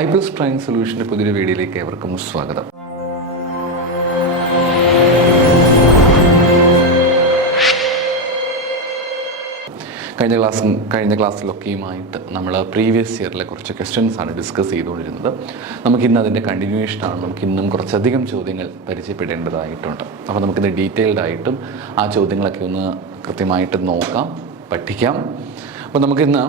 iPlus Trying Solutionന്റെ പുതിയൊരു വീഡിയോയിലേക്ക് ഏവർക്കും സ്വാഗതം. കഴിഞ്ഞ ക്ലാസ്സിലൊക്കെയുമായിട്ട് നമ്മൾ പ്രീവിയസ് ഇയറിലെ കുറച്ച് ക്വസ്റ്റ്യൻസ് ആണ് ഡിസ്കസ് ചെയ്തുകൊണ്ടിരുന്നത്. നമുക്കിന്ന് അതിൻ്റെ കണ്ടിന്യൂവേഷനാണ്. നമുക്കിന്നും കുറച്ചധികം ചോദ്യങ്ങൾ പരിചയപ്പെടേണ്ടതായിട്ടുണ്ട്. അപ്പോൾ നമുക്കിന്ന് ഡീറ്റെയിൽഡ് ആയിട്ടും ആ ചോദ്യങ്ങളൊക്കെ ഒന്ന് കൃത്യമായിട്ട് നോക്കാം, പഠിക്കാം. അപ്പോൾ നമുക്കിന്ന്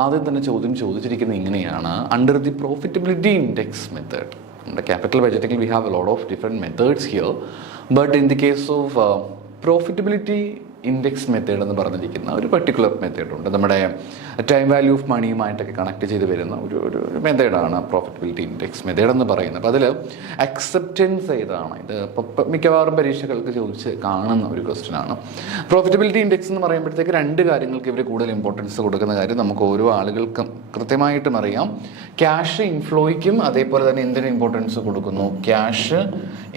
ആദ്യം തന്നെ ചോദ്യം ചോദിച്ചിരിക്കുന്നത് ഇങ്ങനെയാണ്: under the profitability index method, നമ്മുടെ ക്യാപിറ്റൽ ബഡ്ജറ്റിംഗിൽ we have a lot of different methods here, but in the case of profitability index method എന്ന് പറഞ്ഞിരിക്കുന്ന ഒരു പെർട്ടിക്കുലർ മെത്തേഡുണ്ട്. നമ്മുടെ ടൈം വാല്യൂ ഓഫ് മണിയുമായിട്ടൊക്കെ കണക്ട് ചെയ്ത് വരുന്ന ഒരു മെത്തേഡാണ് പ്രോഫിറ്റബിലിറ്റി ഇൻഡെക്സ് മെത്തേഡ് എന്ന് പറയുന്നത്. അപ്പോൾ അതിൽ അക്സെപ്റ്റൻസ് ഏതാണ്? ഇത് മിക്കവാറും പരീക്ഷകൾക്ക് ചോദിച്ച് കാണുന്ന ഒരു ക്വസ്റ്റ്യൻ ആണ്. പ്രോഫിറ്റബിലിറ്റി ഇൻഡെക്സ് എന്ന് പറയുമ്പോഴത്തേക്ക് രണ്ട് കാര്യങ്ങൾക്ക് ഇവർ കൂടുതൽ ഇമ്പോർട്ടൻസ് കൊടുക്കുന്ന കാര്യം നമുക്ക് ഓരോ ആളുകൾക്കും കൃത്യമായിട്ടും അറിയാം. ക്യാഷ് ഇൻഫ്ലോയ്ക്കും അതേപോലെ തന്നെ എന്തിനും ഇമ്പോർട്ടൻസ് കൊടുക്കുന്നു? ക്യാഷ്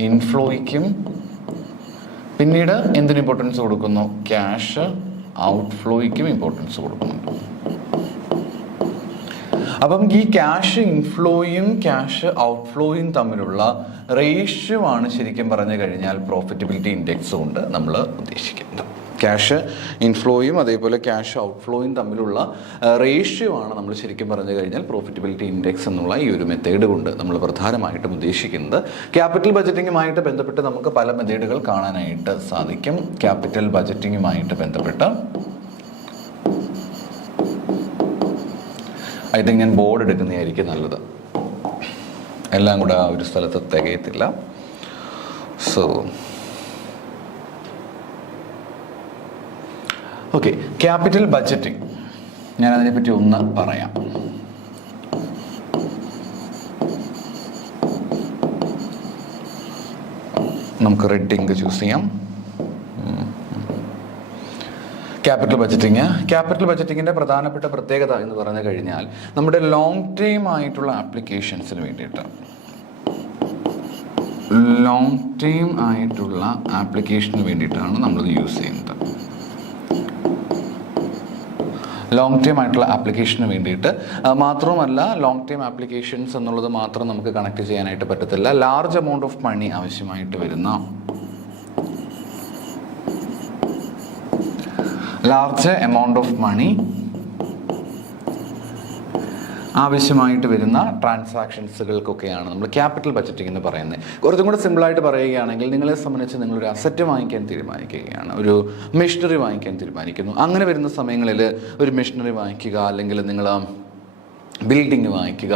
ഇൻഫ്ലോയ്ക്കും പിന്നീട് എന്തിന് ഇമ്പോർട്ടൻസ് കൊടുക്കുന്നു? ക്യാഷ് ഔട്ട്ഫ്ലോയ്ക്കും ഇമ്പോർട്ടൻസ് കൊടുക്കുന്നുണ്ട്. അപ്പം ഈ ക്യാഷ് ഇൻഫ്ലോയും ക്യാഷ് ഔട്ട്ഫ്ലോയും തമ്മിലുള്ള റേഷ്യോ ആണ് ശരിക്കും പറഞ്ഞു കഴിഞ്ഞാൽ പ്രോഫിറ്റബിലിറ്റി ഇൻഡെക്സ് കൊണ്ട് നമ്മൾ ഉദ്ദേശിക്കുന്നത്. ക്യാഷ് ഇൻഫ്ലോയും അതേപോലെ ക്യാഷ് ഔട്ട്ഫ്ലോയും തമ്മിലുള്ള റേഷ്യോ ആണ് നമ്മൾ ശരിക്കും പറഞ്ഞു കഴിഞ്ഞാൽ പ്രോഫിറ്റബിലിറ്റി ഇൻഡെക്സ് എന്നുള്ള ഈ ഒരു മെത്തേഡ് കൊണ്ട് നമ്മൾ പ്രധാനമായിട്ടും ഉദ്ദേശിക്കുന്നത്. ക്യാപിറ്റൽ ബജറ്റിങ്ങുമായിട്ട് ബന്ധപ്പെട്ട് നമുക്ക് പല മെത്തേഡുകൾ കാണാനായിട്ട് സാധിക്കും. ക്യാപിറ്റൽ ബജറ്റിങ്ങുമായിട്ട് ബന്ധപ്പെട്ട് ഐ തിങ്ക് ഞാൻ ബോർഡ് എടുക്കുന്നതായിരിക്കും നല്ലത്, എല്ലാം കൂടെ ആ ഒരു സ്ഥലത്ത് തികയത്തില്ല. സോ ഓക്കെ, ക്യാപിറ്റൽ ബഡ്ജറ്റിംഗ്, ഞാൻ അതിനെപ്പറ്റി ഒന്ന് പറയാം. നമുക്ക് റെഡ് ഇങ്ക് ചൂസ് ചെയ്യാം. ക്യാപിറ്റൽ ബഡ്ജറ്റിങ്ങിൻ്റെ പ്രധാനപ്പെട്ട പ്രത്യേകത എന്ന് പറഞ്ഞു കഴിഞ്ഞാൽ നമ്മുടെ ലോങ് ടൈം ആയിട്ടുള്ള ആപ്ലിക്കേഷൻസിന് വേണ്ടിയിട്ട് നമ്മളിത് യൂസ് ചെയ്യുന്നത്. ലോങ് ടൈം ആയിട്ടുള്ള ആപ്ലിക്കേഷന് വേണ്ടിയിട്ട് മാത്രവുമല്ല, ലോങ് ടൈം ആപ്ലിക്കേഷൻസ് എന്നുള്ളത് മാത്രം നമുക്ക് കണക്ട് ചെയ്യാനായിട്ട് പറ്റത്തില്ല. ലാർജ് എമൗണ്ട് ഓഫ് മണി ആവശ്യമായിട്ട് വരുന്ന ട്രാൻസാക്ഷൻസുകൾക്കൊക്കെയാണ് നമ്മൾ ക്യാപിറ്റൽ ബഡ്ജറ്റിംഗ് എന്ന് പറയുന്നത്. കുറച്ചും കൂടെ സിമ്പിളായിട്ട് പറയുകയാണെങ്കിൽ, നിങ്ങളെ സംബന്ധിച്ച് നിങ്ങളൊരു അസറ്റ് വാങ്ങിക്കാൻ തീരുമാനിക്കുകയാണ്, ഒരു മെഷീനറി വാങ്ങിക്കാൻ തീരുമാനിക്കുന്നു. അങ്ങനെ വരുന്ന സമയങ്ങളിൽ ഒരു മെഷീനറി വാങ്ങിക്കുക, അല്ലെങ്കിൽ നിങ്ങൾ ബിൽഡിംഗ് വാങ്ങിക്കുക,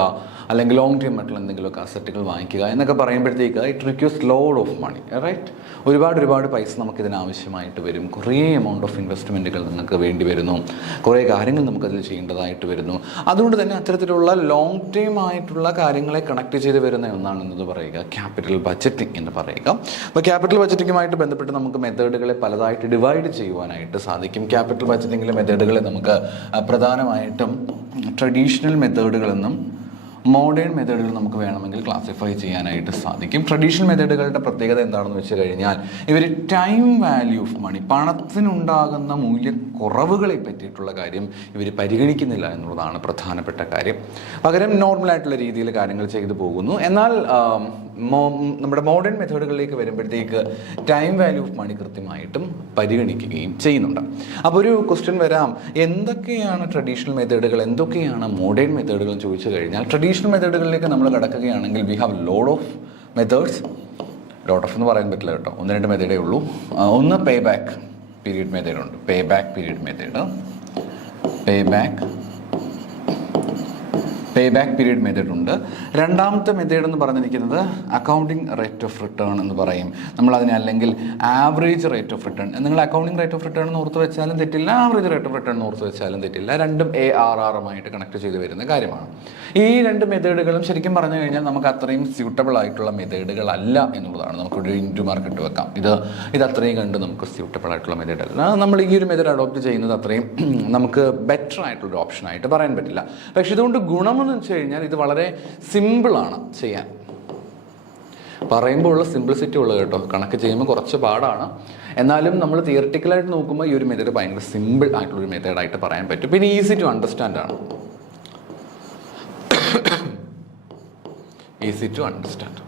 അല്ലെങ്കിൽ ലോങ് ടൈം ആയിട്ടുള്ള എന്തെങ്കിലുമൊക്കെ അസറ്റുകൾ വാങ്ങിക്കുക എന്നൊക്കെ പറയുമ്പോഴത്തേക്ക് it requires load of money, right? ഒരുപാട് പൈസ നമുക്ക് ഇതിനാവശ്യമായിട്ട് വരും. കുറേ എമൗണ്ട് ഓഫ് ഇൻവെസ്റ്റ്മെൻറ്റുകൾ നിങ്ങൾക്ക് വേണ്ടി വരുന്നു, കുറേ കാര്യങ്ങൾ നമുക്കതിൽ ചെയ്യേണ്ടതായിട്ട് വരുന്നു. അതുകൊണ്ട് തന്നെ അത്തരത്തിലുള്ള ലോങ് ടൈം ആയിട്ടുള്ള കാര്യങ്ങളെ കണക്ട് ചെയ്ത് വരുന്ന ഒന്നാണെന്നത് പറയുക ക്യാപിറ്റൽ ബഡ്ജറ്റിംഗ് എന്ന് പറയുക. അപ്പോൾ ക്യാപിറ്റൽ ബഡ്ജറ്റിങ്ങുമായിട്ട് ബന്ധപ്പെട്ട് നമുക്ക് മെത്തേഡുകളെ പലതായിട്ട് ഡിവൈഡ് ചെയ്യുവാനായിട്ട് സാധിക്കും. ക്യാപിറ്റൽ ബഡ്ജറ്റിങ്ങിലെ മെത്തേഡുകളെ നമുക്ക് പ്രധാനമായിട്ടും ട്രഡീഷണൽ മെത്തേഡുകളെന്നും മോഡേൺ മെത്തേഡുകൾ നമുക്ക് വേണമെങ്കിൽ ക്ലാസിഫൈ ചെയ്യാനായിട്ട് സാധിക്കും. ട്രഡീഷണൽ മെത്തേഡുകളുടെ പ്രത്യേകത എന്താണെന്ന് വെച്ച് കഴിഞ്ഞാൽ ഇവർ ടൈം വാല്യൂ ഓഫ് മണി, പണത്തിനുണ്ടാകുന്ന മൂല്യക്കുറവുകളെ പറ്റിയിട്ടുള്ള കാര്യം ഇവർ പരിഗണിക്കുന്നില്ല എന്നുള്ളതാണ് പ്രധാനപ്പെട്ട കാര്യം. പകരം നോർമലായിട്ടുള്ള രീതിയിൽ കാര്യങ്ങൾ ചെയ്തു പോകുന്നു. എന്നാൽ നമ്മുടെ മോഡേൺ മെത്തേഡുകളിലേക്ക് വരുമ്പോഴത്തേക്ക് ടൈം വാല്യൂ ഓഫ് മണി കൃത്യമായിട്ടും പരിഗണിക്കുകയും ചെയ്യുന്നുണ്ട്. അപ്പോൾ ഒരു ക്വസ്റ്റ്യൻ വരാം, എന്തൊക്കെയാണ് ട്രഡീഷണൽ മെത്തേഡുകൾ, എന്തൊക്കെയാണ് മോഡേൺ മെത്തേഡുകൾ ചോദിച്ചു കഴിഞ്ഞാൽ, ട്രഡീഷണൽ മെത്തേഡുകളിലേക്ക് നമ്മൾ കടക്കുകയാണെങ്കിൽ we have load of methods. Lot of എന്ന് പറയാൻ പറ്റില്ല കേട്ടോ, 1-2 മെത്തേഡേ ഉള്ളൂ. ഒന്ന് പേ ബാക്ക് പീരീഡ് മെത്തേഡുണ്ട്, പേ ബാക്ക് പീരീഡ് മെത്തേഡ് ഉണ്ട്. രണ്ടാമത്തെ മെത്തേഡ് എന്ന് പറഞ്ഞിരിക്കുന്നത് അക്കൗണ്ടിങ് റേറ്റ് ഓഫ് റിട്ടേൺ എന്ന് പറയും നമ്മളതിനെ, അല്ലെങ്കിൽ ആവറേജ് റേറ്റ് ഓഫ് റിട്ടേൺ. നിങ്ങൾ അക്കൗണ്ടിങ് റേറ്റ് ഓഫ് റിട്ടേൺ എന്ന് ഓർത്ത് വെച്ചാലും തെറ്റില്ല, ആവറേജ് റേറ്റ് ഓഫ് റിട്ടേൺ എന്ന് ഓർത്ത് വെച്ചാലും തെറ്റില്ല. രണ്ടും ARRമായിട്ട് കണക്ട് ചെയ്ത് വരുന്ന കാര്യമാണ്. ഈ രണ്ട് മെത്തേഡുകളും ശരിക്കും പറഞ്ഞു കഴിഞ്ഞാൽ നമുക്ക് അത്രയും സ്യൂട്ടബിൾ ആയിട്ടുള്ള മെത്തേഡുകളല്ല എന്നുള്ളതാണ്. നമുക്കൊരു ഇൻറ്റു മാർക്ക് ഇട്ട് വെക്കാം. ഇത് അത്രയും കണ്ട് നമുക്ക് സ്യൂട്ടബിൾ ആയിട്ടുള്ള മെത്തേഡ് അല്ല. നമ്മൾ ഈ ഒരു മെത്തേഡ് അഡോപ്റ്റ് ചെയ്യുന്നത് അത്രയും നമുക്ക് ബെറ്റർ ആയിട്ടുള്ളൊരു ഓപ്ഷനായിട്ട് പറയാൻ പറ്റില്ല. പക്ഷെ ഇതുകൊണ്ട് ഗുണമെന്ന് വെച്ച് കഴിഞ്ഞാൽ ഇത് വളരെ സിമ്പിളാണ് ചെയ്യാൻ. പറയുമ്പോൾ ഉള്ള സിംപ്ലിസിറ്റി ഉള്ളത് കേട്ടോ, കണക്ക് ചെയ്യുമ്പോൾ കുറച്ച് പാടാണ്. എന്നാലും നമ്മൾ തിയറിറ്റിക്കലായിട്ട് നോക്കുമ്പോൾ ഈ ഒരു മെത്തേഡ് ഭയങ്കര സിമ്പിൾ ആയിട്ടുള്ളൊരു മെത്തേഡായിട്ട് പറയാൻ പറ്റും. പിന്നെ ഈസി ടു അണ്ടർസ്റ്റാൻഡ് ആണ്. Easy to understand.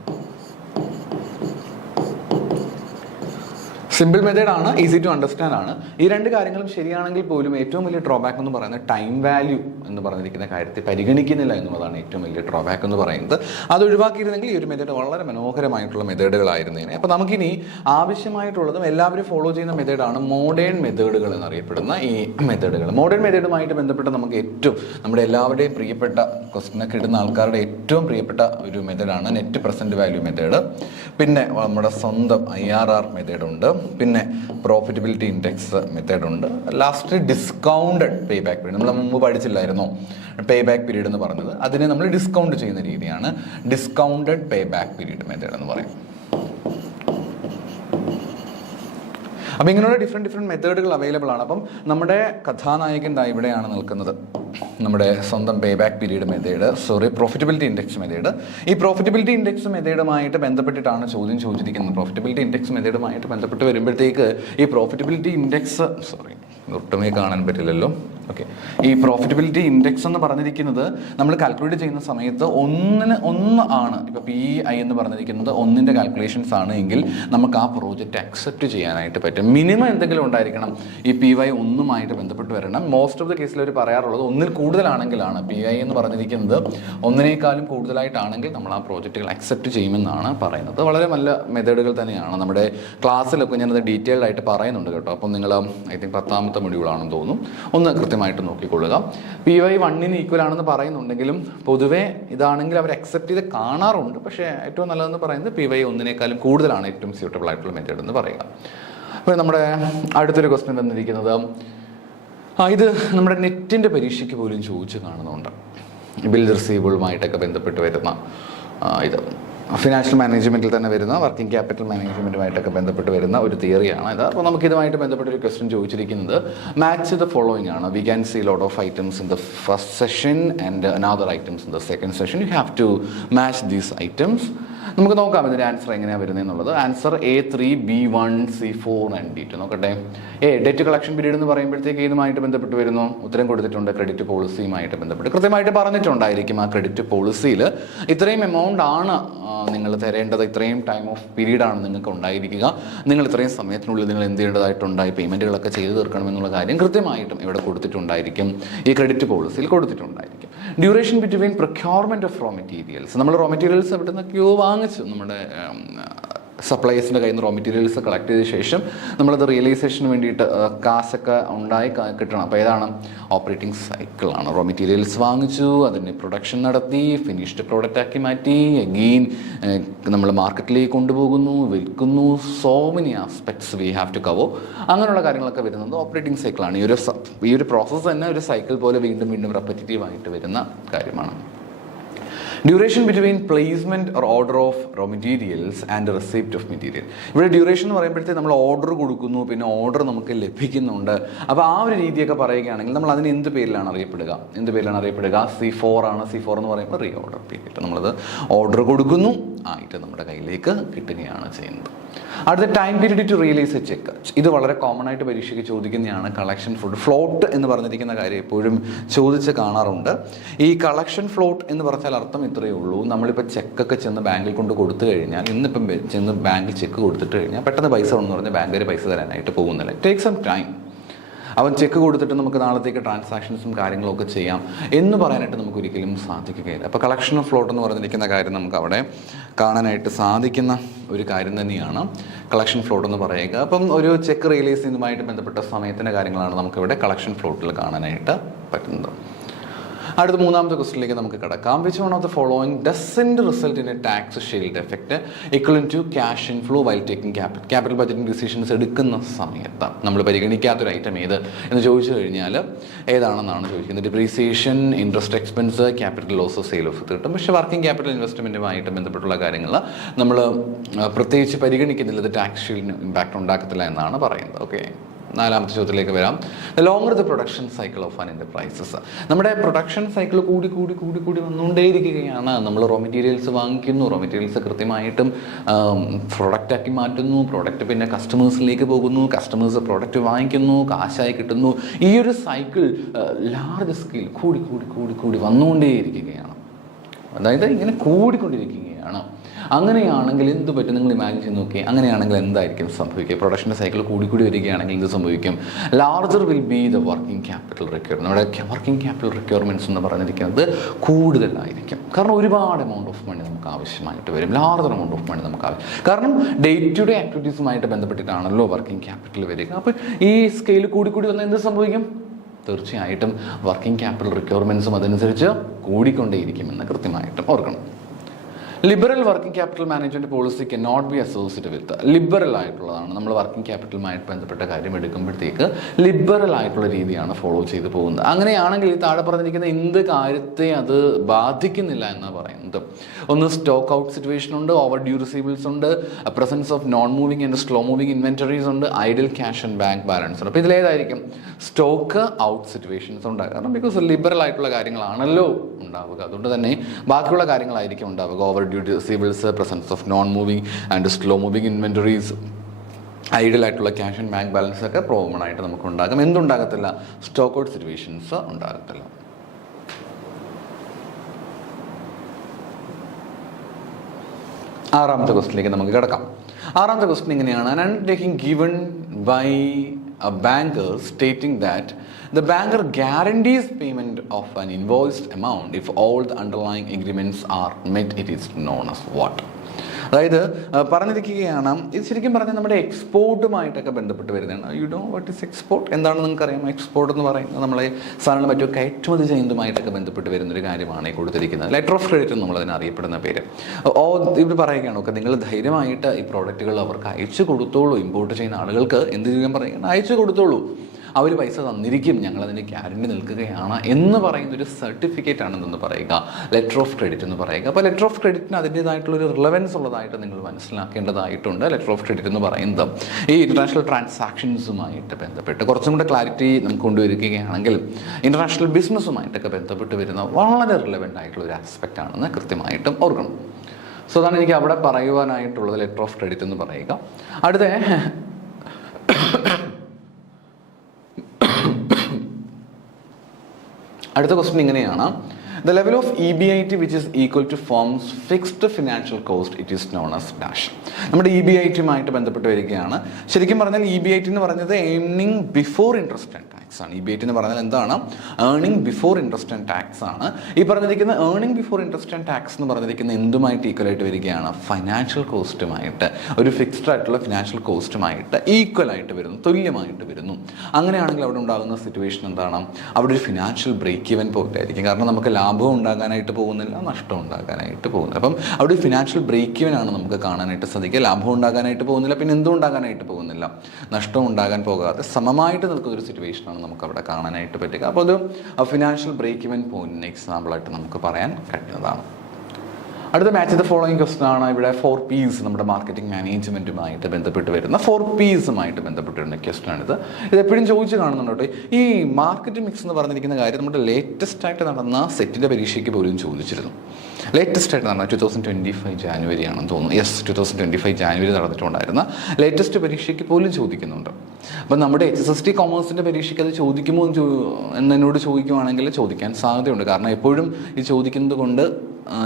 Simple method ആണ്, ഈസി ടു അണ്ടർസ്റ്റാൻഡ് ആണ്. ഈ രണ്ട് കാര്യങ്ങളും ശരിയാണെങ്കിൽ പോലും ഏറ്റവും വലിയ ഡ്രോബാക്ക് എന്ന് പറയുന്നത് ടൈം വാല്യൂ എന്ന് പറഞ്ഞിരിക്കുന്ന കാര്യത്തെ പരിഗണിക്കുന്നില്ല എന്നുള്ളതാണ് ഏറ്റവും വലിയ ഡ്രോബാക്ക് എന്ന് പറയുന്നത്. അത് ഒഴിവാക്കിയിരുന്നെങ്കിൽ ഈ ഒരു മെത്തേഡ് വളരെ മനോഹരമായിട്ടുള്ള മെത്തേഡുകളായിരുന്നേനെ. അപ്പോൾ നമുക്കിനി ആവശ്യമായിട്ടുള്ളതും എല്ലാവരും ഫോളോ ചെയ്യുന്ന മെത്തേഡാണ് മോഡേൺ മെത്തേഡുകൾ എന്നറിയപ്പെടുന്ന ഈ മെത്തേഡുകൾ. മോഡേൺ മെത്തേഡുമായിട്ട് ബന്ധപ്പെട്ട് നമുക്ക് ഏറ്റവും നമ്മുടെ എല്ലാവരുടെയും പ്രിയപ്പെട്ട ക്വസ്റ്റ്യനൊക്കെ ഇടുന്ന ആൾക്കാരുടെ ഏറ്റവും പ്രിയപ്പെട്ട ഒരു മെത്തേഡാണ് നെറ്റ് പ്രസൻറ്റ് വാല്യൂ മെത്തേഡ്. പിന്നെ നമ്മുടെ സ്വന്തം IRR മെത്തേഡുണ്ട്. പിന്നെ പ്രോഫിറ്റബിലിറ്റി ഇൻഡെക്സ് മെത്തേഡ് ഉണ്ട്. ലാസ്റ്റ് ഡിസ്കൗണ്ടഡ് പേ ബാക്ക് പീരീഡ്. നമ്മൾ മുമ്പ് പഠിച്ചില്ലായിരുന്നോ പേ ബാക്ക് പീരീഡ് എന്ന് പറഞ്ഞത്? അതിനെ നമ്മൾ ഡിസ്കൗണ്ട് ചെയ്യുന്ന രീതിയാണ് ഡിസ്കൗണ്ടഡ് പേ ബാക്ക് പീരീഡ് മെത്തേഡ് എന്ന് പറയും. അപ്പം ഇങ്ങനെയുള്ള ഡിഫറെൻറ്റ് മെത്തേഡുകൾ അവൈലബിൾ ആണ്. അപ്പം നമ്മുടെ കഥാനായകൻ ഇവിടെയാണ് നിൽക്കുന്നത്, നമ്മുടെ സ്വന്തം പേ back period method, profitability index method. ഈ പ്രോഫിറ്റബിലിറ്റി ഇൻഡെക്സ് മെത്തേഡുമായിട്ട് ബന്ധപ്പെട്ടിട്ടാണ് ചോദ്യം ചോദിച്ചിരിക്കുന്നത്. പ്രോഫിറ്റബിലിറ്റി ഇൻഡെക്സ് മെത്തേഡുമായിട്ട് ബന്ധപ്പെട്ട് വരുമ്പോഴത്തേക്ക് ഈ പ്രോഫിറ്റബിലിറ്റി ഇൻഡെക്സ് ഒട്ടുമേ കാണാൻ പറ്റില്ലല്ലോ. ഓക്കെ, ഈ പ്രോഫിറ്റബിലിറ്റി ഇൻഡെക്സ് എന്ന് പറഞ്ഞിരിക്കുന്നത് നമ്മൾ കാൽക്കുലേറ്റ് ചെയ്യുന്ന സമയത്ത് 1 ആണ്. ഇപ്പോൾ PI എന്ന് പറഞ്ഞിരിക്കുന്നത് 1ൻ്റെ കാൽക്കുലേഷൻസ് ആണ് എങ്കിൽ നമുക്ക് ആ പ്രോജക്റ്റ് അക്സെപ്റ്റ് ചെയ്യാനായിട്ട് പറ്റും. മിനിമം എന്തെങ്കിലും ഉണ്ടായിരിക്കണം, ഈ PY 1 ബന്ധപ്പെട്ട് വരണം. മോസ്റ്റ് ഓഫ് ദ കേസിൽ അവർ പറയാറുള്ളത് 1ൽ കൂടുതലാണെങ്കിലാണ്, PI എന്ന് പറഞ്ഞിരിക്കുന്നത് 1നേക്കാളും കൂടുതലായിട്ടാണെങ്കിൽ നമ്മൾ ആ പ്രോജക്റ്റുകൾ അക്സെപ്റ്റ് ചെയ്യുമെന്നാണ് പറയുന്നത്. വളരെ നല്ല മെത്തേഡുകൾ തന്നെയാണ്. നമ്മുടെ ക്ലാസ്സിലൊക്കെ ഞാനത് ഡീറ്റെയിൽഡ് ആയിട്ട് പറയുന്നുണ്ട് കേട്ടോ. അപ്പം നിങ്ങൾ ഐ തിങ്ക് 10ാമത്തെ മൊഡ്യൂളാണെന്ന് തോന്നുന്നു, ഒന്ന് കൃത്യമായിട്ട് നോക്കിക്കൊള്ളുക. PY 1ന് ഈക്വൽ ആണെന്ന് പറയുന്നുണ്ടെങ്കിലും പൊതുവേ ഇതാണെങ്കിൽ അവർ അക്സെപ്റ്റ് ചെയ്ത് കാണാറുണ്ട്. പക്ഷേ ഏറ്റവും നല്ലതെന്ന് പറയുന്നത് PY 1നേക്കാളും കൂടുതലാണ് ഏറ്റവും സ്യൂട്ടബിൾ ആയിട്ടുള്ള മെത്തേഡ് എന്ന് പറയുക. അപ്പോൾ നമ്മുടെ അടുത്തൊരു ക്വസ്റ്റ്യൻ തന്നിരിക്കുന്നത്, ഇത് നമ്മുടെ നെറ്റിൻ്റെ പരീക്ഷയ്ക്ക് പോലും ചോദിച്ച് കാണുന്നുണ്ട്. ബിൽ റിസീവബിളുമായിട്ടൊക്കെ ബന്ധപ്പെട്ട് വരുന്ന ഇത് ഫിനാൻഷ്യൽ മാനേജ്മെൻറ്റിൽ തന്നെ വരുന്ന വർക്കിംഗ് ക്യാപിറ്റൽ മാനേജ്മെൻറ്റുമായിട്ടൊക്കെ ബന്ധപ്പെട്ട് വരുന്ന ഒരു തിയറിയാണ് ഇത്. അപ്പോൾ നമുക്കിതുമായിട്ട് ബന്ധപ്പെട്ടൊരു ക്വസ്റ്റ്യൻ ചോദിച്ചിരിക്കുന്നത് മാച്ച് ദ ഫോളോയിങ് ആണ്. We can see lot of items in the first session and another items in the second session. You have to match these items. നമുക്ക് നോക്കാം ഇതിൻ്റെ ആൻസർ എങ്ങനെയാണ് വരുന്നത് എന്നുള്ളത്. Answer A3, B1, C4 and D2. നോക്കട്ടെ. Debt collection period എന്ന് പറയുമ്പോഴത്തേക്ക് ഇതുമായിട്ട് ബന്ധപ്പെട്ട് വരുന്നു. ഉത്തരം കൊടുത്തിട്ടുണ്ട് ക്രെഡിറ്റ് പോളിസിയുമായിട്ട് ബന്ധപ്പെട്ട് കൃത്യമായിട്ട് പറഞ്ഞിട്ടുണ്ടായിരിക്കും. ആ ക്രെഡിറ്റ് പോളിസിയിൽ ഇത്രയും എമൗണ്ട് ആണ് നിങ്ങൾ തരേണ്ടത്, ഇത്രയും ടൈം ഓഫ് പീരീഡാണ് നിങ്ങൾക്ക് ഉണ്ടായിരിക്കുക, നിങ്ങൾ ഇത്രയും സമയത്തിനുള്ളിൽ നിങ്ങൾ എന്ത് ചെയ്യേണ്ടതായിട്ടുണ്ടായി, പേയ്മെൻറ്റുകളൊക്കെ ചെയ്തു തീർക്കണമെന്നുള്ള കാര്യം കൃത്യമായിട്ടും ഇവിടെ കൊടുത്തിട്ടുണ്ടായിരിക്കും, ഈ ക്രെഡിറ്റ് പോളിസിയിൽ കൊടുത്തിട്ടുണ്ടായിരിക്കും. Duration between procurement of raw materials. നമ്മൾ റോ മെറ്റീരിയൽസ് എവിടെ നിന്നൊക്കെയോ വാങ്ങിച്ചു, നമ്മുടെ സപ്ലൈസിൻ്റെ കയ്യിൽ നിന്ന് റോ മെറ്റീരിയൽസ് കളക്ട് ചെയ്ത ശേഷം നമ്മളത് റിയലൈസേഷന് വേണ്ടിയിട്ട് കാശൊക്കെ ഉണ്ടായി കിട്ടണം. അപ്പോൾ ഏതാണ്? ഓപ്പറേറ്റിംഗ് സൈക്കിളാണ്. റോ മെറ്റീരിയൽസ് വാങ്ങിച്ചു, അതിന് പ്രൊഡക്ഷൻ നടത്തി, ഫിനിഷ്ഡ് പ്രോഡക്റ്റ് ആക്കി മാറ്റി, എഗെയിൻ നമ്മൾ മാർക്കറ്റിലേക്ക് കൊണ്ടുപോകുന്നു, വിൽക്കുന്നു. So many aspects we have to cover. അങ്ങനെയുള്ള കാര്യങ്ങളൊക്കെ വരുന്നത് ഓപ്പറേറ്റിംഗ് സൈക്കിളാണ്. ഈ ഒരു പ്രോസസ്സ് തന്നെ ഒരു സൈക്കിൾ പോലെ വീണ്ടും വീണ്ടും റെപ്പറ്റീറ്റീവായിട്ട് വരുന്ന കാര്യമാണ്. Duration between placement or order of raw materials and receipt of material. ഇവിടെ ഡ്യൂറേഷൻ എന്ന് പറയുമ്പോഴത്തേക്ക് നമ്മൾ ഓർഡർ കൊടുക്കുന്നു, പിന്നെ ഓർഡർ നമുക്ക് ലഭിക്കുന്നുണ്ട്. അപ്പോൾ ആ ഒരു രീതിയൊക്കെ പറയുകയാണെങ്കിൽ നമ്മൾ അതിന് എന്ത് പേരിലാണ് അറിയപ്പെടുക? C4 ആണ്. C4 എന്ന് പറയുമ്പോൾ റീ ഓർഡർ പീരീഡ്. നമ്മളത് ഓർഡർ കൊടുക്കുന്നു, ആയിട്ട് നമ്മുടെ കയ്യിലേക്ക് കിട്ടുകയാണ് ചെയ്യുന്നത്. അടുത്ത time period to realise a cheque. ഇത് വളരെ കോമൺ ആയിട്ട് പരീക്ഷയ്ക്ക് ചോദിക്കുന്നതാണ്. കളക്ഷൻ ഫ്ലോട്ട് എന്ന് പറഞ്ഞിരിക്കുന്ന കാര്യം എപ്പോഴും ചോദിച്ച് കാണാറുണ്ട്. ഈ കളക്ഷൻ ഫ്ലോട്ട് എന്ന് പറഞ്ഞാൽ അർത്ഥം ഇത്രയേ ഉള്ളൂ. നമ്മളിപ്പോൾ ചെക്കൊക്കെ ചെന്ന് ബാങ്കിൽ കൊണ്ട് കൊടുത്തു കഴിഞ്ഞാൽ, ഇന്നിപ്പം ചെന്ന് ബാങ്കിൽ ചെക്ക് കൊടുത്തിട്ട് കഴിഞ്ഞാൽ പെട്ടെന്ന് പൈസ ഉണ്ടെന്ന് പറഞ്ഞാൽ ബാങ്കുകാർ പൈസ തരാനായിട്ട് പോകുന്നില്ല. Take some time. അവൻ ചെക്ക് കൊടുത്തിട്ട് നമുക്ക് നാളത്തേക്ക് ട്രാൻസാക്ഷൻസും കാര്യങ്ങളൊക്കെ ചെയ്യാം എന്ന് പറയാനായിട്ട് നമുക്ക് ഒരിക്കലും സാധിക്കുകയില്ല. അപ്പോൾ കളക്ഷൻ ഓഫ് ഫ്ലോട്ട് എന്ന് പറഞ്ഞിരിക്കുന്ന കാര്യം നമുക്ക് അവിടെ കാണാനായിട്ട് സാധിക്കുന്ന ഒരു കാര്യം തന്നെയാണ് കളക്ഷൻ ഫ്ലോട്ട് എന്ന് പറയുക. അപ്പം ഒരു ചെക്ക് റിയലൈസ് ചെയ്യുന്നതുമായിട്ട് ബന്ധപ്പെട്ട സമയത്തിൻ്റെ കാര്യങ്ങളാണ് നമുക്കിവിടെ കളക്ഷൻ ഫ്ലോട്ടിൽ കാണാനായിട്ട് പറ്റുന്നത്. അടുത്ത മൂന്നാമത്തെ ക്വസ്റ്റിലേക്ക് നമുക്ക് കിടക്കാം. Which one of the following doesn't result in a tax shield effect equivalent to cash inflow while taking capital budgeting decisions എടുക്കുന്ന സമയത്ത് നമ്മൾ പരിഗണിക്കാത്തൊരു ഐറ്റം ഏത് എന്ന് ചോദിച്ചു കഴിഞ്ഞാൽ ഏതാണെന്നാണ് ചോദിക്കുന്നത്. Depreciation, interest expense, capital loss, sale of കിട്ടും. പക്ഷേ വർക്കിംഗ് ക്യാപിറ്റൽ ഇൻവെസ്റ്റ്മെൻറ്റുമായിട്ട് ബന്ധപ്പെട്ടുള്ള കാര്യങ്ങൾ നമ്മൾ പ്രത്യേകിച്ച് പരിഗണിക്കുന്നില്ല. ഇത് ടാക്സ് ഷീൽഡിന് ഇമ്പാക്റ്റ് ഉണ്ടാക്കത്തില്ല എന്നാണ് പറയുന്നത്. ഓക്കെ, നാലാമത്തെ ചോദ്യത്തിലേക്ക് വരാം. Longer the production cycle of an enterprises. നമ്മുടെ പ്രൊഡക്ഷൻ സൈക്കിൾ കൂടി വന്നുകൊണ്ടേയിരിക്കുകയാണ്. നമ്മൾ റോ മെറ്റീരിയൽസ് വാങ്ങിക്കുന്നു, റോ മെറ്റീരിയൽസ് കൃത്യമായിട്ടും പ്രൊഡക്റ്റാക്കി മാറ്റുന്നു, പ്രൊഡക്റ്റ് പിന്നെ കസ്റ്റമേഴ്സിലേക്ക് പോകുന്നു, കസ്റ്റമേഴ്സ് പ്രൊഡക്റ്റ് വാങ്ങിക്കുന്നു, കാശായി കിട്ടുന്നു. ഈ ഒരു സൈക്കിൾ ലാർജ് സ്കെയിൽ കൂടി വന്നുകൊണ്ടേയിരിക്കുകയാണ്. അതായത് ഇങ്ങനെ കൂടിക്കൊണ്ടിരിക്കുകയാണ്. തന്നെയാണ്. അങ്ങനെയാണെങ്കിൽ എന്ത് പറ്റും? നിങ്ങൾ ഇമാജിൻ ചെയ്ത് നോക്കി. അങ്ങനെയാണെങ്കിൽ എന്തായിരിക്കും സംഭവിക്കുക? പ്രൊഡക്ഷൻ്റെ സൈക്കിൾ കൂടിക്കൂടി വരികയാണെങ്കിൽ എന്ത് സംഭവിക്കും? Larger will be the working capital requirement. നമ്മുടെ വർക്കിംഗ് ക്യാപിറ്റൽ റിക്വയർമെൻറ്റ്സ് എന്ന് പറഞ്ഞിരിക്കുന്നത് കൂടുതലായിരിക്കും. കാരണം ഒരുപാട് എമൗണ്ട് ഓഫ് മണി നമുക്ക് ആവശ്യമായിട്ട് വരും. ലാർജർ എമൗണ്ട് ഓഫ് മണി നമുക്ക് ആവശ്യം. കാരണം ഡേ ടു ഡേ ആക്ടിവിറ്റീസുമായിട്ട് ബന്ധപ്പെട്ടിട്ടാണല്ലോ വർക്കിംഗ് ക്യാപിറ്റൽ വരിക. അപ്പോൾ ഈ സ്കെയിൽ കൂടിക്കൂടി വന്നാൽ എന്ത് സംഭവിക്കും? തീർച്ചയായിട്ടും വർക്കിംഗ് ക്യാപിറ്റൽ റിക്വയർമെൻറ്റ്സും അതനുസരിച്ച് കൂടിക്കൊണ്ടേയിരിക്കുമെന്ന് കൃത്യമായിട്ടും ഓർക്കണം. Liberal working capital management policy K not be associated with. Liberal ആയിട്ടുള്ളതാണ്. നമ്മൾ വർക്കിംഗ് ക്യാപിറ്റലുമായിട്ട് ബന്ധപ്പെട്ട കാര്യം എടുക്കുമ്പോഴത്തേക്ക് ലിബറൽ ആയിട്ടുള്ള രീതിയാണ് ഫോളോ ചെയ്ത് പോകുന്നത്. അങ്ങനെയാണെങ്കിൽ ഈ താഴെ പറഞ്ഞിരിക്കുന്ന എന്ത് കാര്യത്തെ അത് ബാധിക്കുന്നില്ല എന്നാണ് പറയുന്നത്. ഒന്ന് സ്റ്റോക്ക് ഔട്ട് സിറ്റുവേഷൻ ഉണ്ട്, ഓവർ ഡ്യൂ റിസീവബിൾസ് ഉണ്ട്, presence of non moving and slow moving inventories ഉണ്ട്, idle cash and bank balance ഉണ്ട്. അപ്പോൾ ഇതിലേതായിരിക്കും സ്റ്റോക്ക് ഔട്ട് സിറ്റുവേഷൻസ് ഉണ്ടാകുക? കാരണം ബിക്കോസ് ലിബറൽ ആയിട്ടുള്ള കാര്യങ്ങളാണല്ലോ ഉണ്ടാവുക. അതുകൊണ്ട് തന്നെ ബാക്കിയുള്ള കാര്യങ്ങളായിരിക്കും ഉണ്ടാവുക. Over due receivables, presence of non moving and slow moving inventories, ideal ആയിട്ടുള്ള ക്യാഷ് ആൻഡ് ബാങ്ക് ബാലൻസ് ഒക്കെ പ്രോബ്ലം ആയിട്ട് നമുക്ക് ഉണ്ടാകും. എന്തുണ്ടാകത്തില്ല? സ്റ്റോക്ക് ഔട്ട് സിറ്റുവേഷൻസ് ഉണ്ടാകത്തില്ല. ആറാമത്തെ ക്വസ്റ്റിലേക്ക് നമുക്ക് കിടക്കാം. ആറാമത്തെ ക്വസ്റ്റ്യൻ ഇങ്ങനെയാണ്: an undertaking given by a banker stating that the banker guarantees payment of an invoiced amount if all the underlying agreements are met, it is known as what? അതായത് പറഞ്ഞിരിക്കുകയാണ്, ഇത് ശരിക്കും പറഞ്ഞാൽ നമ്മുടെ എക്സ്പോർട്ടുമായിട്ടൊക്കെ ബന്ധപ്പെട്ട് വരുന്നതാണ്. You know what is export? എന്താണെന്ന് നിങ്ങൾക്കറിയാം. എക്സ്പോർട്ട് എന്ന് പറയുന്നത് നമ്മളെ സാധാരണ മറ്റു കയറ്റുമതി ചെയ്യുന്നതുമായിട്ടൊക്കെ ബന്ധപ്പെട്ട് വരുന്നൊരു കാര്യമാണ് ഈ കൊടുത്തിരിക്കുന്നത്. ലെറ്റർ ഓഫ് ക്രെഡിറ്റ് നമ്മളതിന് അറിയപ്പെടുന്ന പേര്. ഇവർ പറയുകയാണ്, ഓക്കെ നിങ്ങൾ ധൈര്യമായിട്ട് ഈ പ്രോഡക്റ്റുകൾ അവർക്ക് അയച്ചു കൊടുത്തോളൂ. ഇമ്പോർട്ട് ചെയ്യുന്ന ആളുകൾക്ക് എന്ത് ചെയ്യാൻ പറയുകയാണ്? അയച്ചു കൊടുത്തോളൂ, അവർ പൈസ തന്നിരിക്കും, ഞങ്ങളതിന് ഗ്യാരണ്ടി നിൽക്കുകയാണ് എന്ന് പറയുന്നൊരു സർട്ടിഫിക്കറ്റ് ആണെന്ന് പറയുക, ലെറ്റർ ഓഫ് ക്രെഡിറ്റ് എന്ന് പറയുക. അപ്പോൾ ലെറ്റർ ഓഫ് ക്രെഡിറ്റിന് അതിൻ്റേതായിട്ടുള്ളൊരു റിലവൻസ് ഉള്ളതായിട്ട് നിങ്ങൾ മനസ്സിലാക്കേണ്ടതായിട്ടുണ്ട്. ലെറ്റർ ഓഫ് ക്രെഡിറ്റ് എന്ന് പറയുന്നത് ഈ ഇൻ്റർനാഷണൽ ട്രാൻസാക്ഷൻസുമായിട്ട് ബന്ധപ്പെട്ട് കുറച്ചും കൂടെ ക്ലാരിറ്റി നമുക്ക് കൊണ്ടുവരികയാണെങ്കിൽ ഇൻ്റർനാഷണൽ ബിസിനസ്സുമായിട്ടൊക്കെ ബന്ധപ്പെട്ട് വരുന്ന വളരെ റിലവൻ്റ് ആയിട്ടുള്ളൊരു ആസ്പെക്റ്റ് ആണെന്ന് കൃത്യമായിട്ടും ഓർക്കണം. സോ അതാണ് എനിക്ക് അവിടെ പറയുവാനായിട്ടുള്ളത്, ലെറ്റർ ഓഫ് ക്രെഡിറ്റ് എന്ന് പറയുക. അടുത്ത ക്വസ്റ്റ്യൻ ഇങ്ങനെയാണ്: the level of EBIT which is equal to firm's fixed financial cost, it is known as dash. നമ്മുടെ EBITയുമായിട്ട് ബന്ധപ്പെട്ട് വരികയാണ്. ശരിക്കും പറഞ്ഞാൽ EBIT എന്ന് പറഞ്ഞത് earning before interest and tax ആണ്. EBIT എന്ന് പറഞ്ഞാൽ എന്താണ്? Earning before interest and tax ആണ്. ഈ പറഞ്ഞിരിക്കുന്ന earning before interest and tax എന്ന് പറഞ്ഞിരിക്കുന്ന എന്തുമായിട്ട് ഈക്വൽ ആയിട്ട് വരികയാണ്? ഫൈനാൻഷ്യൽ കോസ്റ്റുമായിട്ട്, ഒരു ഫിക്സ്ഡ് ആയിട്ടുള്ള ഫിനാൻഷ്യൽ കോസ്റ്റുമായിട്ട് ഈക്വൽ ആയിട്ട് വരുന്നു, തുല്യമായിട്ട് വരുന്നു. അങ്ങനെയാണെങ്കിൽ അവിടെ ഉണ്ടാകുന്ന സിറ്റുവേഷൻ എന്താണ്? അവിടെ ഒരു ഫിനാൻഷ്യൽ ബ്രേക്ക് ഈവൻ പോയിന്റ് ആയിരിക്കും. കാരണം നമുക്ക് ലാഭം ഉണ്ടാകാനായിട്ട് പോകുന്നില്ല, നഷ്ടം ഉണ്ടാകാനായിട്ട് പോകുന്നില്ല. അപ്പം അവിടെ ഒരു ഫിനാൻഷ്യൽ ബ്രേക്ക് ഈവൻ ആണ് നമുക്ക് കാണാനായിട്ട് സാധിക്കുക. ലാഭം ഉണ്ടാകാനായിട്ട് പോകുന്നില്ല, പിന്നെ എന്തും ഉണ്ടാകാനായിട്ട് പോകുന്നില്ല, നഷ്ടം ഉണ്ടാകാൻ പോകാതെ സമമായിട്ട് നിൽക്കുന്ന ഒരു സിറ്റുവേഷനാണ് നമുക്ക് അവിടെ കാണാനായിട്ട് പറ്റുക. അപ്പോൾ അത് ഫിനാൻഷ്യൽ ബ്രേക്ക് ഈവൻ പോയിന്റിന് എക്സാമ്പിളായിട്ട് നമുക്ക് പറയാൻ കഴിയുന്നതാണ്. അടുത്ത മാച്ച് ദ ഫോളോയിങ് ക്വസ്റ്റൻ ആണ്. ഇവിടെ 4 Ps നമ്മുടെ മാർക്കറ്റിംഗ് മാനേജ്മെൻറ്റുമായിട്ട് ബന്ധപ്പെട്ട് വരുന്ന 4 Psമായിട്ട് ബന്ധപ്പെട്ട് വരുന്ന ക്വസ്റ്റൻ ആണിത്. ഇത് എപ്പോഴും ചോദിച്ച് കാണുന്നുണ്ട്. ഈ മാർക്കറ്റ് മിക്സ് എന്ന് പറഞ്ഞിരിക്കുന്ന കാര്യം നമ്മുടെ ലേറ്റസ്റ്റ് ആയിട്ട് നടന്ന സെറ്റിൻ്റെ പരീക്ഷയ്ക്ക് പോലും ചോദിച്ചിരുന്നു. ലേറ്റസ്റ്റ് ആയിട്ട് നടന്ന 2025 ജാനുവരി ആണെന്ന് തോന്നുന്നു. 2025 ജാനുവരി നടന്നിട്ടുണ്ടായിരുന്ന ലേറ്റസ്റ്റ് പരീക്ഷയ്ക്ക് പോലും ചോദിക്കുന്നുണ്ട്. അപ്പം നമ്മുടെ HSST കോമേഴ്സിൻ്റെ പരീക്ഷയ്ക്ക് അത് ചോദിക്കുമോ എന്നോട് ചോദിക്കുവാണെങ്കിൽ ചോദിക്കാൻ സാധ്യതയുണ്ട്. കാരണം എപ്പോഴും ഇത് ചോദിക്കുന്നത് കൊണ്ട്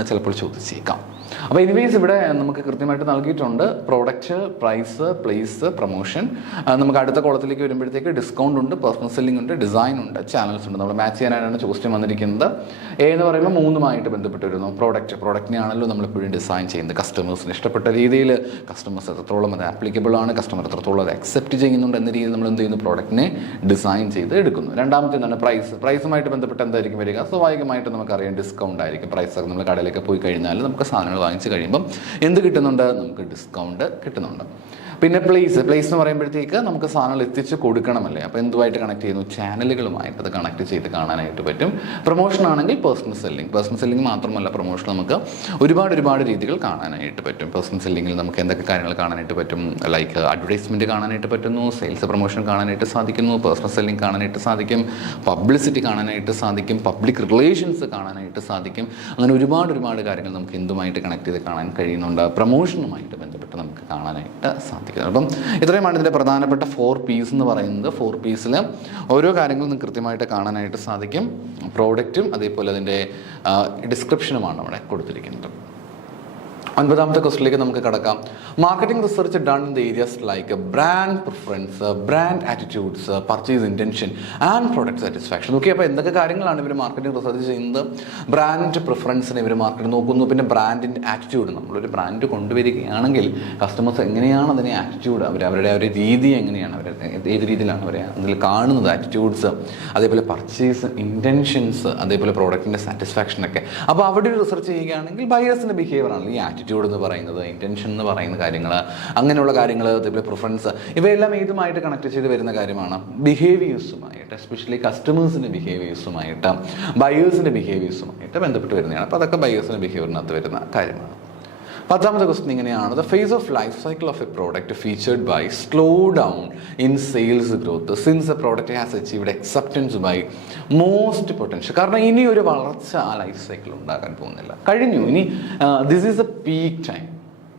ചിലപ്പോൾ ചോദിച്ചേക്കാം. അപ്പോൾ എനിവേസ് ഇവിടെ നമുക്ക് കൃത്യമായിട്ട് നൽകിയിട്ടുണ്ട് പ്രോഡക്റ്റ്, പ്രൈസ്, പ്ലേസ്, പ്രൊമോഷൻ. നമുക്ക് അടുത്ത കോളത്തിലേക്ക് വരുമ്പോഴത്തേക്ക് ഡിസ്കൗണ്ട് ഉണ്ട്, പേഴ്സണൽ സെല്ലിംഗ് ഉണ്ട്, ഡിസൈൻ ഉണ്ട്, ചാനൽസ് ഉണ്ട്. നമ്മൾ മാച്ച് ചെയ്യാനായിട്ടാണ് ചോദ്യം വന്നിരിക്കുന്നത്. എന്ന് പറയുമ്പോൾ 3 ബന്ധപ്പെട്ട് വരുന്നു. പ്രോഡക്റ്റിനെയാണല്ലോ നമ്മളെപ്പോഴും ഡിസൈൻ ചെയ്യുന്നത് കസ്റ്റമേഴ്സിന് ഇഷ്ടപ്പെട്ട രീതിയിൽ. കസ്റ്റമേഴ്സ് എത്രത്തോളം അത് ആപ്ലിക്കബിൾ ആണ്, കസ്റ്റമർ എത്രത്തോളം അത് അക്സെപ്റ്റ് ചെയ്യുന്നുണ്ട് എന്ന രീതിയിൽ നമ്മൾ എന്ത് ചെയ്യുന്നു? പ്രോഡക്റ്റിനെ ഡിസൈൻ ചെയ്ത് എടുക്കുന്നു. രണ്ടാമത്തെ എന്താണ്? പ്രൈസുമായിട്ട് ബന്ധപ്പെട്ട് എന്തായിരിക്കും വരിക? സ്വാഭാവികമായിട്ട് നമുക്കറിയാം ഡിസ്കൗണ്ട് ആയിരിക്കും. പ്രൈസൊക്കെ നമ്മൾ കടയിലേക്ക് പോയി കഴിഞ്ഞാൽ നമുക്ക് സാധനങ്ങൾ വാങ്ങിച്ച് കഴിയുമ്പം എന്ത് കിട്ടുന്നുണ്ട്? നമുക്ക് ഡിസ്കൗണ്ട് കിട്ടുന്നുണ്ട്. പിന്നെ പ്ലേസ് എന്ന് പറയുമ്പോഴത്തേക്ക് നമുക്ക് സാധനങ്ങൾ എത്തിച്ച് കൊടുക്കണമല്ലേ. അപ്പോൾ എന്തുമായിട്ട് കണക്ട് ചെയ്യുന്നു? ചാനലുകളുമായിട്ട് അത് കണക്ട് ചെയ്ത് കാണാനായിട്ട് പറ്റും. പ്രൊമോഷൻ ആണെങ്കിൽ പേഴ്സണൽ സെല്ലിംഗ് മാത്രമല്ല, പ്രൊമോഷൻ നമുക്ക് ഒരുപാട് രീതികൾ കാണാനായിട്ട് പറ്റും. പേഴ്സണൽ സെല്ലിങ്ങിൽ നമുക്ക് എന്തൊക്കെ കാര്യങ്ങൾ കാണാനായിട്ട് പറ്റും? ലൈക്ക് അഡ്വർടൈസ്മെൻറ്റ് കാണാനായിട്ട് പറ്റുന്നു, സെയിൽസ് പ്രൊമോഷൻ കാണാനായിട്ട് സാധിക്കുന്നു, പേഴ്സണൽ സെല്ലിംഗ് കാണാനായിട്ട് സാധിക്കും, പബ്ലിസിറ്റി കാണാനായിട്ട് സാധിക്കും, പബ്ലിക് റിലേഷൻസ് കാണാനായിട്ട് സാധിക്കും. അങ്ങനെ ഒരുപാട് കാര്യങ്ങൾ നമുക്ക് എന്തുമായിട്ട് കണക്ട് ചെയ്ത് കാണാൻ കഴിയുന്നുണ്ട്? പ്രൊമോഷനുമായിട്ട് ബന്ധപ്പെട്ട് നമുക്ക് കാണാനായിട്ട് സാധിക്കും. അപ്പം ഇത്രയുമാണ് ഇതിൻ്റെ പ്രധാനപ്പെട്ട 4 Ps എന്ന് പറയുന്നത്. 4 Psൽ ഓരോ കാര്യങ്ങളും നിങ്ങൾക്ക് കൃത്യമായിട്ട് കാണാനായിട്ട് സാധിക്കും. പ്രോഡക്റ്റും അതേപോലെ അതിൻ്റെ ഡിസ്ക്രിപ്ഷനുമാണ് അവിടെ കൊടുത്തിരിക്കുന്നത്. ഒൻപതാമത്തെ ക്വസ്റ്റിലേക്ക് നമുക്ക് കടക്കാം. Marketing research done in the areas like brand preference, brand attitudes, purchase intention and product satisfaction. Okay, അപ്പോൾ എന്തൊക്കെ കാര്യങ്ങളാണ് ഇവർ മാർക്കറ്റിംഗ് റിസർച്ച് ചെയ്യുന്നത്? ബ്രാൻഡ് പ്രിഫറൻസിനെ ഇവർ മാർക്കറ്റ് നോക്കുന്നു, പിന്നെ ബ്രാൻഡിൻ്റെ ആറ്റിറ്റ്യൂഡ്. നമ്മളൊരു ബ്രാൻഡ് കൊണ്ടുവരികയാണെങ്കിൽ കസ്റ്റമേഴ്സ് എങ്ങനെയാണ് അതിനെ ആറ്റിറ്റ്യൂഡ്, അവരുടെ ഒരു രീതി എങ്ങനെയാണ്, അവർ ഏത് രീതിയിലാണ് അവരെ അതിൽ കാണുന്നത്, ആറ്റിറ്റ്യൂഡ്സ്, അതേപോലെ പർച്ചേസ് ഇൻറ്റൻഷൻസ്, അതേപോലെ പ്രോഡക്റ്റിൻ്റെ സാറ്റിസ്ഫാക്ഷനൊക്കെ. അപ്പോൾ അവിടെ ഒരു റിസർച്ച് ചെയ്യുകയാണെങ്കിൽ ബയേഴ്സിൻ്റെ ബിഹേവിയർ ആണ് ഈ ആറ്റിറ്റ്യൂഡ് എന്ന് പറയുന്നത്, ഇൻറ്റൻഷൻ എന്ന് പറയുന്ന കാര്യങ്ങൾ, അങ്ങനെയുള്ള കാര്യങ്ങൾ, അതേപോലെ പ്രിഫറൻസ്, ഇവയെല്ലാം ഏതുമായിട്ട് കണക്ട് ചെയ്ത് വരുന്ന കാര്യമാണ്? ബിഹേവിയേഴ്സുമായിട്ട്, എസ്പെഷ്യലി കസ്റ്റമേഴ്സിൻ്റെ ബിഹേവിയേഴ്സുമായിട്ട്, ബയേഴ്സിൻ്റെ ബിഹേവിയേഴ്സുമായിട്ട് ബന്ധപ്പെട്ട് വരുന്നതാണ്. അപ്പോൾ അതൊക്കെ ബയേഴ്സിൻ്റെ ബിഹേവിയറിനകത്ത് വരുന്ന കാര്യമാണ്. പത്താമത്തെ ക്വസ്റ്റ്യൻ ഇങ്ങനെയാണ്: the phase of life cycle of a product featured by slow down in sales growth since a product has achieved acceptance by most potential. കാരണം ഇനി ഒരു വളർച്ച ആ ലൈഫ് സൈക്കിൾ ഉണ്ടാകാൻ പോകുന്നില്ല, കഴിഞ്ഞു. ഇനി ദിസ് ഈസ് എ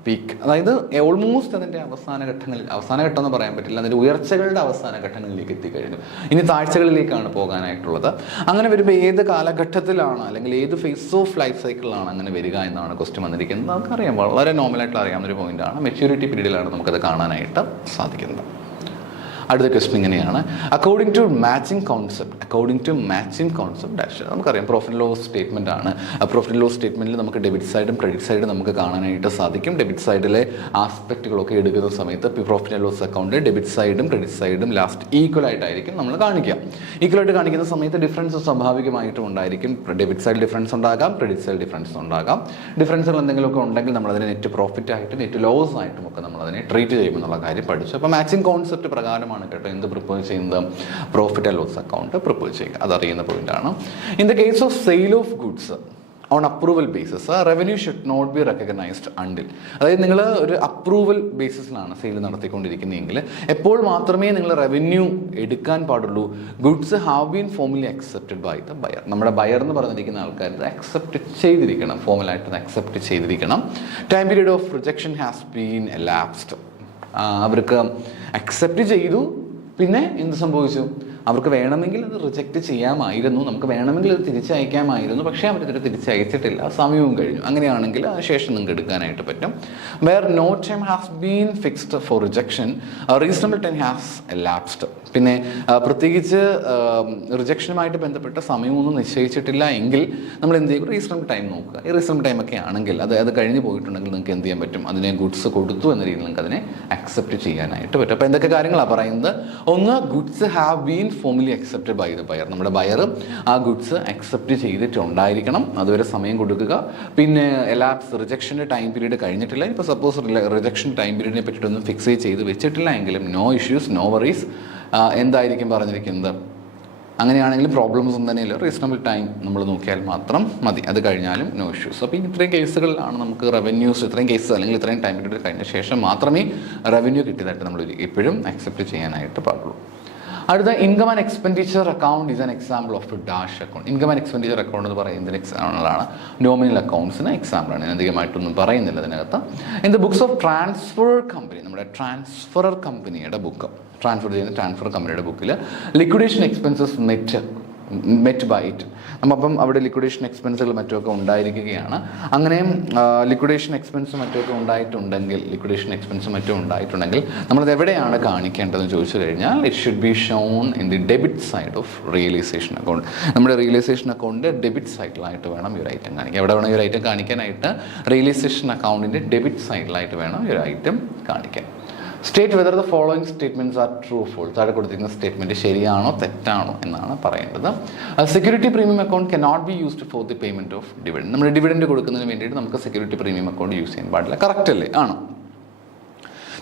പീക്ക്, അതായത് ഓൾമോസ്റ്റ് അതിൻ്റെ അവസാനഘട്ടം എന്ന് പറയാൻ പറ്റില്ല, അതിൻ്റെ ഉയർച്ചകളുടെ അവസാന ഘട്ടങ്ങളിലേക്ക് എത്തിക്കഴിഞ്ഞു. ഇനി താഴ്ചകളിലേക്കാണ് പോകാനായിട്ടുള്ളത്. അങ്ങനെ വരുമ്പോൾ ഏത് കാലഘട്ടത്തിലാണ്, അല്ലെങ്കിൽ ഏത് ഫേസ് ഓഫ് ലൈഫ് സൈക്കിളിലാണ് അങ്ങനെ വരിക എന്നാണ് ക്വസ്റ്റ്യൻ വന്നിരിക്കുന്നത്. നമുക്കറിയാം, വളരെ നോർമലായിട്ട് അറിയാവുന്നൊരു പോയിന്റാണ്. മെച്യൂരിറ്റി പീരീഡിലാണ് നമുക്കത് കാണാനായിട്ട് സാധിക്കുന്നത്. അടുത്ത ക്വസ്റ്റ്യൻ ഇങ്ങനെയാണ്: according to matching concept dash. നമുക്കറിയാം പ്രോഫിറ്റ് ആൻഡ് ലോസ് സ്റ്റേറ്റ്മെൻ്റ് ആണ്. പ്രോഫിറ്റ് ആൻഡ് ലോസ് സ്റ്റേറ്റ്മെൻറ്റിൽ നമുക്ക് ഡെബിറ്റ് സൈഡും ക്രെഡിറ്റ് സൈഡും നമുക്ക് കാണാനായിട്ട് സാധിക്കും. ഡെബിറ്റ് സൈഡിലെ ആസ്പെക്റ്റുകളൊക്കെ എടുക്കുന്ന സമയത്ത് പ്രോഫിറ്റ് ആൻഡ് ലോസ് അക്കൗണ്ടിൽ ഡെബിറ്റ് സൈഡും ക്രെഡിറ്റ് സൈഡും ലാസ്റ്റ് ഈക്വൽ ആയിട്ടായിരിക്കും നമ്മൾ കാണിക്കുക. ഈക്വലായിട്ട് കാണിക്കുന്ന സമയത്ത് ഡിഫറൻസ് സ്വാഭാവികമായിട്ടും ഉണ്ടായിരിക്കും. ഡെബിറ്റ് സൈഡ് ഡിഫറൻസ് ഉണ്ടാകാം, ക്രെഡിറ്റ് സൈഡ് ഡിഫറൻസ് ഉണ്ടാകാം. ഡിഫറൻസുകൾ എന്തെങ്കിലുമൊക്കെ ഉണ്ടെങ്കിൽ നമ്മളതിനെ നെറ്റ് പ്രോഫിറ്റ് ആയിട്ട് നെറ്റ് ലോസ് ആയിട്ടും ഒക്കെ നമ്മളതിനെ ട്രീറ്റ് ചെയ്യുമെന്നുള്ള കാര്യം പഠിച്ചു. അപ്പോൾ മാച്ചിങ് കോൺസെപ്റ്റ് പ്രകാരമാണ് കേട്ടോ എന്ത് പ്രപ്പോസ് ചെയ്യുന്നത്? Profit and loss account propose ചെയ്യുക. അതറിയുന്ന പോയിന്റാണ്. In the case of sale of goods on approval basis revenue should not be recognised until. അതായത് നിങ്ങൾ ഒരു അപ്രൂവൽ ബേസിസിലാണ് സെയിൽ നടത്തിക്കൊണ്ടിരിക്കുന്നതെങ്കിൽ എപ്പോൾ മാത്രമേ നിങ്ങൾ റവന്യൂ എടുക്കാൻ പാടുള്ളൂ? Goods have been formally accepted by the buyer. നമ്മുടെ ബയർ എന്ന് പറഞ്ഞിരിക്കുന്ന ആൾക്കാർ ഇത് അക്സെപ്റ്റ് ചെയ്തിരിക്കണം, ഫോർമലായിട്ട് അക്സെപ്റ്റ് ചെയ്തിരിക്കണം. Time period of rejection has been elapsed. അവർക്ക് അക്സെപ്റ്റ് ചെയ്തു, പിന്നെ എന്ത് സംഭവിച്ചു? അവർക്ക് വേണമെങ്കിൽ അത് റിജക്റ്റ് ചെയ്യാമായിരുന്നു, നമുക്ക് വേണമെങ്കിൽ അത് തിരിച്ചയക്കാമായിരുന്നു, പക്ഷേ അവരിത് തിരിച്ചയച്ചിട്ടില്ല, സമയവും കഴിഞ്ഞു. അങ്ങനെയാണെങ്കിൽ അതിനുശേഷം നിങ്ങൾക്ക് എടുക്കാനായിട്ട് പറ്റും. Where no time has been fixed for rejection reasonable time has elapsed. പിന്നെ പ്രത്യേകിച്ച് റിജക്ഷനുമായിട്ട് ബന്ധപ്പെട്ട സമയമൊന്നും നിശ്ചയിച്ചിട്ടില്ല എങ്കിൽ നമ്മൾ എന്ത് ചെയ്യും? റീസണബിൾ ടൈം നോക്കുക. ഈ റീസണബിൾ ടൈമൊക്കെ ആണെങ്കിൽ അത് കഴിഞ്ഞ് പോയിട്ടുണ്ടെങ്കിൽ നിങ്ങൾക്ക് എന്ത് ചെയ്യാൻ പറ്റും? അതിനെ ഗുഡ്സ് കൊടുത്തു എന്ന രീതിയിൽ നിങ്ങൾക്ക് അതിനെ അക്സെപ്റ്റ് ചെയ്യാനായിട്ട് പറ്റും. അപ്പോൾ എന്തൊക്കെ കാര്യങ്ങളാണ് പറയുന്നത്? ഒന്ന്, goods have been formally accepted by the buyer. നമ്മുടെ ബയർ ആ ഗുഡ്സ് അക്സെപ്റ്റ് ചെയ്തിട്ടുണ്ടായിരിക്കണം, അതുവരെ സമയം കൊടുക്കുക. പിന്നെ എലാപ്സ്, റിജക്ഷൻ്റെ ടൈം പീരീഡ് കഴിഞ്ഞിട്ടില്ല. ഇപ്പോൾ സപ്പോസ് റിജക്ഷൻ ടൈം പീരീഡിനെ പറ്റിയിട്ടൊന്നും ഫിക്സ് ചെയ്ത് വെച്ചിട്ടില്ല എങ്കിലും നോ ഇഷ്യൂസ്, നോ വറീസ്. എന്തായിരിക്കും പറഞ്ഞിരിക്കുന്നത്? അങ്ങനെയാണെങ്കിൽ പ്രോബ്ലംസ് ഒന്നും തന്നെയില്ല, റീസണബിൾ ടൈം നമ്മൾ നോക്കിയാൽ മാത്രം മതി, അത് കഴിഞ്ഞാലും നോ ഇഷ്യൂസ്. അപ്പോൾ ഇത്രയും കേസുകളിലാണ് നമുക്ക് റവന്യൂസ്, ഇത്രയും കേസ് അല്ലെങ്കിൽ ഇത്രയും ടൈം പീരീഡ് കഴിഞ്ഞ ശേഷം മാത്രമേ റവന്യൂ കിട്ടിയതായിട്ട് നമ്മൾ എപ്പോഴും അക്സെപ്റ്റ് ചെയ്യാനായിട്ട് പാടുള്ളൂ. അടുത്ത, income and expenditure account is an example of dash account. Income and expenditure account എന്ന് പറയുന്നതിന് എക്സാമ്പിളാണ്, നോമിനൽ അക്കൗണ്ട്സിന് എക്സാമ്പിളാണ്. ഞാൻ അധികമായിട്ടൊന്നും പറയുന്നില്ല ഇതിനകത്ത്. In the books of transfer company, നമ്മുടെ ട്രാൻസ്ഫറർ കമ്പനിയുടെ ബുക്ക്, ട്രാൻസ്ഫർ ചെയ്യുന്ന ട്രാൻസ്ഫർ കമ്പനിയുടെ ബുക്കിൽ liquidation expenses met by it. അപ്പം അവിടെ ലിക്വിഡേഷൻ എക്സ്പെൻസുകൾ മറ്റുമൊക്കെ ഉണ്ടായിരിക്കുകയാണ്. അങ്ങനെ ലിക്വിഡേഷൻ എക്സ്പെൻസ് മറ്റുമൊക്കെ ഉണ്ടായിട്ടുണ്ടെങ്കിൽ നമ്മളത് എവിടെയാണ് കാണിക്കേണ്ടതെന്ന് ചോദിച്ചു കഴിഞ്ഞാൽ it should be shown in the debit side of realisation account. നമ്മുടെ റിയലൈസേഷൻ അക്കൗണ്ട് ഡെബിറ്റ് സൈഡിലായിട്ട് വേണം ഈ ഒരു ഐറ്റം കാണിക്കാൻ. എവിടെ വേണം ഈ ഒരു ഐറ്റം കാണിക്കാനായിട്ട്? റിയലൈസേഷൻ അക്കൗണ്ടിൻ്റെ ഡെബിറ്റ് സൈഡിലായിട്ട് വേണം ഈ ഒരു ഐറ്റം കാണിക്കാൻ. State whether the following statements are true false. താഴെ കൊടുത്തിരിക്കുന്ന സ്റ്റേറ്റ്മെൻറ്റ് ശരിയാണോ തെറ്റാണോ എന്നാണ് പറയേണ്ടത്. Security premium account cannot be used for the payment of dividend. നമ്മൾ ഡിവിഡൻഡ് കൊടുക്കുന്നതിന് വേണ്ടിയിട്ട് നമുക്ക് സെക്യൂരിറ്റി പ്രീമിയം അക്കൗണ്ട് യൂസ് ചെയ്യാൻ പാടില്ല. കറക്റ്റ് അല്ലേ? ആണോ?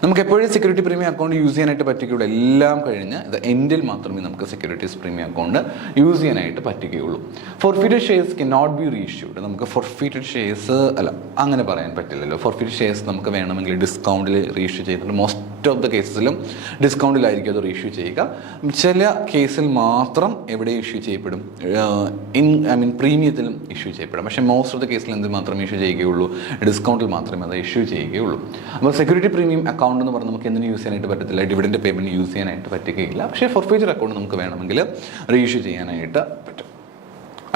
നമുക്ക് എപ്പോഴും സെക്യൂരിറ്റി പ്രീമിയം അക്കൗണ്ട് യൂസ് ചെയ്യാനായിട്ട് പറ്റുകയുള്ളൂ. എല്ലാം കഴിഞ്ഞ് ഇത് എൻഡിൽ മാത്രമേ നമുക്ക് സെക്യൂരിറ്റീസ് പ്രീമിയം അക്കൗണ്ട് യൂസ് ചെയ്യാനായിട്ട് പറ്റുകയുള്ളൂ. Forfeited shares can not be reissued. നമുക്ക് ഫോർഫിറ്റഡ് ഷെയർസ് അങ്ങനെ പറയാൻ പറ്റില്ലല്ലോ. ഫോർഫിറ്റഡ് ഷെയർസ് നമുക്ക് വേണമെങ്കിൽ ഡിസ്കൗണ്ടിൽ റീഇഷ്യൂ ചെയ്തിട്ടുണ്ട്. മോസ്റ്റ് ഓഫ് ദ കേസിലും ഡിസ്കൗണ്ടിലായിരിക്കും അത് റീഇഷ്യൂ ചെയ്യുക. ചില കേസിൽ മാത്രം എവിടെ ഇഷ്യൂ ചെയ്യപ്പെടും? പ്രീമിയത്തിലും ഇഷ്യൂ ചെയ്യപ്പെടും. പക്ഷേ മോസ്റ്റ് ഓഫ് ദ കേസിൽ എന്ത് മാത്രമേ ഇഷ്യൂ ചെയ്യുകയുള്ളൂ? ഡിസ്കൗണ്ടിൽ മാത്രമേ അത് ഇഷ്യൂ ചെയ്യുകയുള്ളൂ. അപ്പോൾ സെക്യൂരിറ്റി പ്രീമിയം അക്കൗണ്ട് എന്ന് പറഞ്ഞാൽ നമുക്ക് എന്തിനും യൂസ് ചെയ്യാനായിട്ട് പറ്റത്തില്ല, ഡിവിഡൻഡ് പേയ്മെൻറ്റ് യൂസ് ചെയ്യാനായിട്ട് പറ്റുകയില്ല. പക്ഷേ ഫോർഫീച്ചർ അക്കൗണ്ട് നമുക്ക് വേണമെങ്കിൽ റീഇഷ്യൂ ചെയ്യാനായിട്ട് പറ്റും.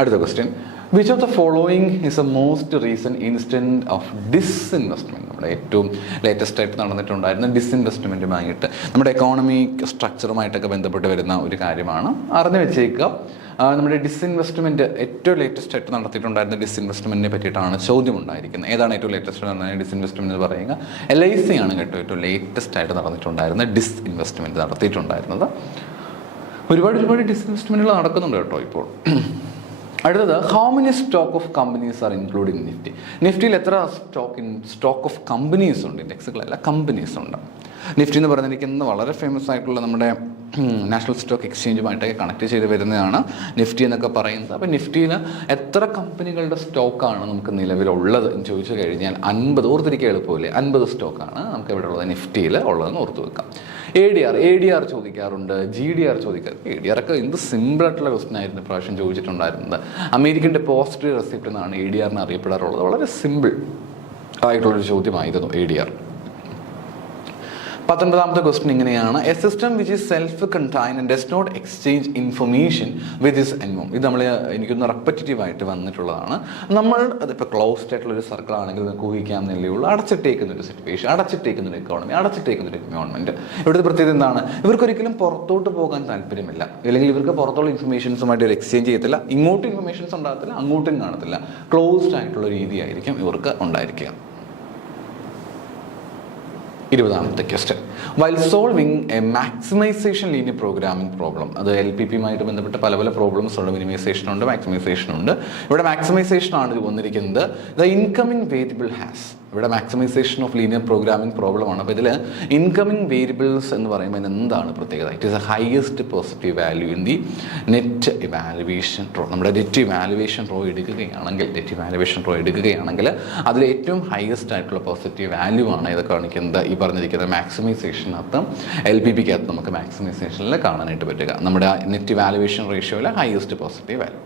അടുത്ത question, which of the following is A most recent instant of disinvestment? നമ്മുടെ ഏറ്റവും ലേറ്റസ്റ്റ് ആയിട്ട് നടന്നിട്ടുണ്ടായിരുന്ന ഡിസ്ഇൻവെസ്റ്റ്മെൻറ്റുമായിട്ട് നമ്മുടെ എക്കോണമിക് സ്ട്രക്ചറുമായിട്ടൊക്കെ ബന്ധപ്പെട്ട് വരുന്ന ഒരു കാര്യമാണ്. അറിഞ്ഞു വെച്ചേക്കുക. നമ്മുടെ ഡിസ്ഇൻവെസ്റ്റ്മെൻറ്റ് ഏറ്റവും ലേറ്റസ്റ്റ് ആയിട്ട് നടത്തിയിട്ടുണ്ടായിരുന്ന ഡിസ്ഇൻവെസ്റ്റ്മെൻറ്റിനെ പറ്റിയിട്ടാണ് ചോദ്യം ഉണ്ടായിരിക്കുന്നത്. ഏതാണ് ഏറ്റവും ലേറ്റസ്റ്റ് നടന്ന ഡിസ്ഇൻവെസ്റ്റ്മെൻറ്റ് എന്ന് പറയുക? LIC ആണ് കേട്ടോ ഏറ്റവും ലേറ്റസ്റ്റ് ആയിട്ട് നടന്നിട്ടുണ്ടായിരുന്ന ഡിസ്ഇൻവെസ്റ്റ്മെൻറ്റ് നടത്തിയിട്ടുണ്ടായിരുന്നത്. ഒരുപാട് ഡിസ്ഇൻവെസ്റ്റ്മെൻറ്റുകൾ നടക്കുന്നുണ്ട് കേട്ടോ ഇപ്പോൾ. അടുത്തത്, how many stock of companies are including Nifty? നിഫ്റ്റിയിൽ എത്ര സ്റ്റോക്ക് ഓഫ് കമ്പനീസ് ഉണ്ട്? ഇൻഡെക്സുകളല്ല, കമ്പനീസ് ഉണ്ട്. നിഫ്റ്റി എന്ന് പറഞ്ഞിരിക്കുന്നത് വളരെ ഫേമസ് ആയിട്ടുള്ള നമ്മുടെ നാഷണൽ സ്റ്റോക്ക് എക്സ്ചേഞ്ചുമായിട്ടൊക്കെ കണക്ട് ചെയ്ത് വരുന്നതാണ് നിഫ്റ്റി എന്നൊക്കെ പറയുന്നത്. അപ്പോൾ നിഫ്റ്റിയിൽ എത്ര കമ്പനികളുടെ സ്റ്റോക്കാണ് നമുക്ക് നിലവിലുള്ളത് എന്ന് ചോദിച്ചു കഴിഞ്ഞാൽ 50, ഓർത്തിരിക്കുക എളുപ്പമില്ലേ, 50 സ്റ്റോക്കാണ് നമുക്ക് ഇവിടെ ഉള്ളത് നിഫ്റ്റിയിൽ ഉള്ളതെന്ന് ഓർത്ത് വെക്കാം. ADR ചോദിക്കാറുണ്ട്, GDR ചോദിക്കാറ്. ADR ഒക്കെ എന്ത് സിമ്പിളായിട്ടുള്ള ക്വസ്റ്റൻ ആയിരുന്നു പ്രാവശ്യം ചോദിച്ചിട്ടുണ്ടായിരുന്നത്. അമേരിക്കൻ ഡെപ്പോസിറ്ററി റെസിപ്റ്റ് എന്നാണ് ADR അറിയപ്പെടാറുള്ളത്. വളരെ സിമ്പിൾ ആയിട്ടുള്ളൊരു ചോദ്യമായിരുന്നു ADR. 19ാമത്തെ ക്വസ്റ്റ്യൻ ഇങ്ങനെയാണ്, a system which is self contained and does not exchange information with its എൻവോം. ഇത് നമ്മൾ എനിക്കൊന്ന് റെപ്പറ്റീവായിട്ട് വന്നിട്ടുള്ളതാണ്. നമ്മൾ അതിപ്പോൾ ക്ലോസ്ഡ് ആയിട്ടുള്ള ഒരു സർക്കിൾ ആണെങ്കിൽ നമുക്ക് ഊഹിക്കാമെന്നല്ലേ ഉള്ളൂ. അടച്ചിട്ടേക്കുന്ന ഒരു സിറ്റുവേഷൻ, അടച്ചിട്ടേക്കുന്ന ഒരു എക്കോണമി, അടച്ചിട്ടേക്കുന്ന ഒരു എൻവയോൺമെൻറ്റ്. ഇവിടുത്തെ പ്രത്യേകത എന്താണ്? ഇവർക്കൊരിക്കലും പുറത്തോട്ട് പോകാൻ താല്പര്യമില്ല, അല്ലെങ്കിൽ ഇവർക്ക് പുറത്തുള്ള ഇൻഫർമേഷൻസുമായിട്ട് ഒരു എക്സ്ചേഞ്ച് ചെയ്യത്തില്ല. ഇങ്ങോട്ടും ഇൻഫർമേഷൻസ് ഉണ്ടാകത്തില്ല, അങ്ങോട്ടും കാണത്തില്ല. ക്ലോസ്ഡ് ആയിട്ടുള്ള രീതിയായിരിക്കും ഇവർക്ക് ഉണ്ടായിരിക്കുക. 20ാമത്തെ question, while solving a maximization linear programming problem. അത് LPP-യുമായിട്ട് ബന്ധപ്പെട്ട് പല പ്രോബ്ലംസ് ഉണ്ട്. മിനിമൈസേഷൻ ഉണ്ട്, മാക്സിമൈസേഷൻ ഉണ്ട്. ഇവിടെ മാക്സിമൈസേഷൻ ആണ് വന്നിരിക്കുന്നത്. ദ ഇൻകമിംഗ് വേരിയബിൾ ഹാസ്, ഇവിടെ maximisation of linear programming problem ആണ്. അപ്പോൾ ഇതിൽ ഇൻകമിംഗ് വേരിയബിൾസ് എന്ന് പറയുമ്പോൾ എന്താണ് പ്രത്യേകത? It is a highest positive value in the net evaluation row. നമ്മുടെ നെറ്റ് ഇവാലുവേഷൻ റോ എടുക്കുകയാണെങ്കിൽ അതിൽ ഏറ്റവും ഹയസ്റ്റ് ആയിട്ടുള്ള പോസിറ്റീവ് വാല്യൂ ആണ് ഇത് കാണിക്കുന്നത്. ഈ പറഞ്ഞിരിക്കുന്ന മാക്സിമൈസേഷനകത്ത് LPP-ക്കകത്ത് നമുക്ക് മാക്സിമൈസേഷനിൽ കാണാനായിട്ട് പറ്റുക നമ്മുടെ നെറ്റ് ഇവാലുവേഷൻ റേഷ്യോയിലെ ഹയസ്റ്റ് പോസിറ്റീവ് വാല്യൂ.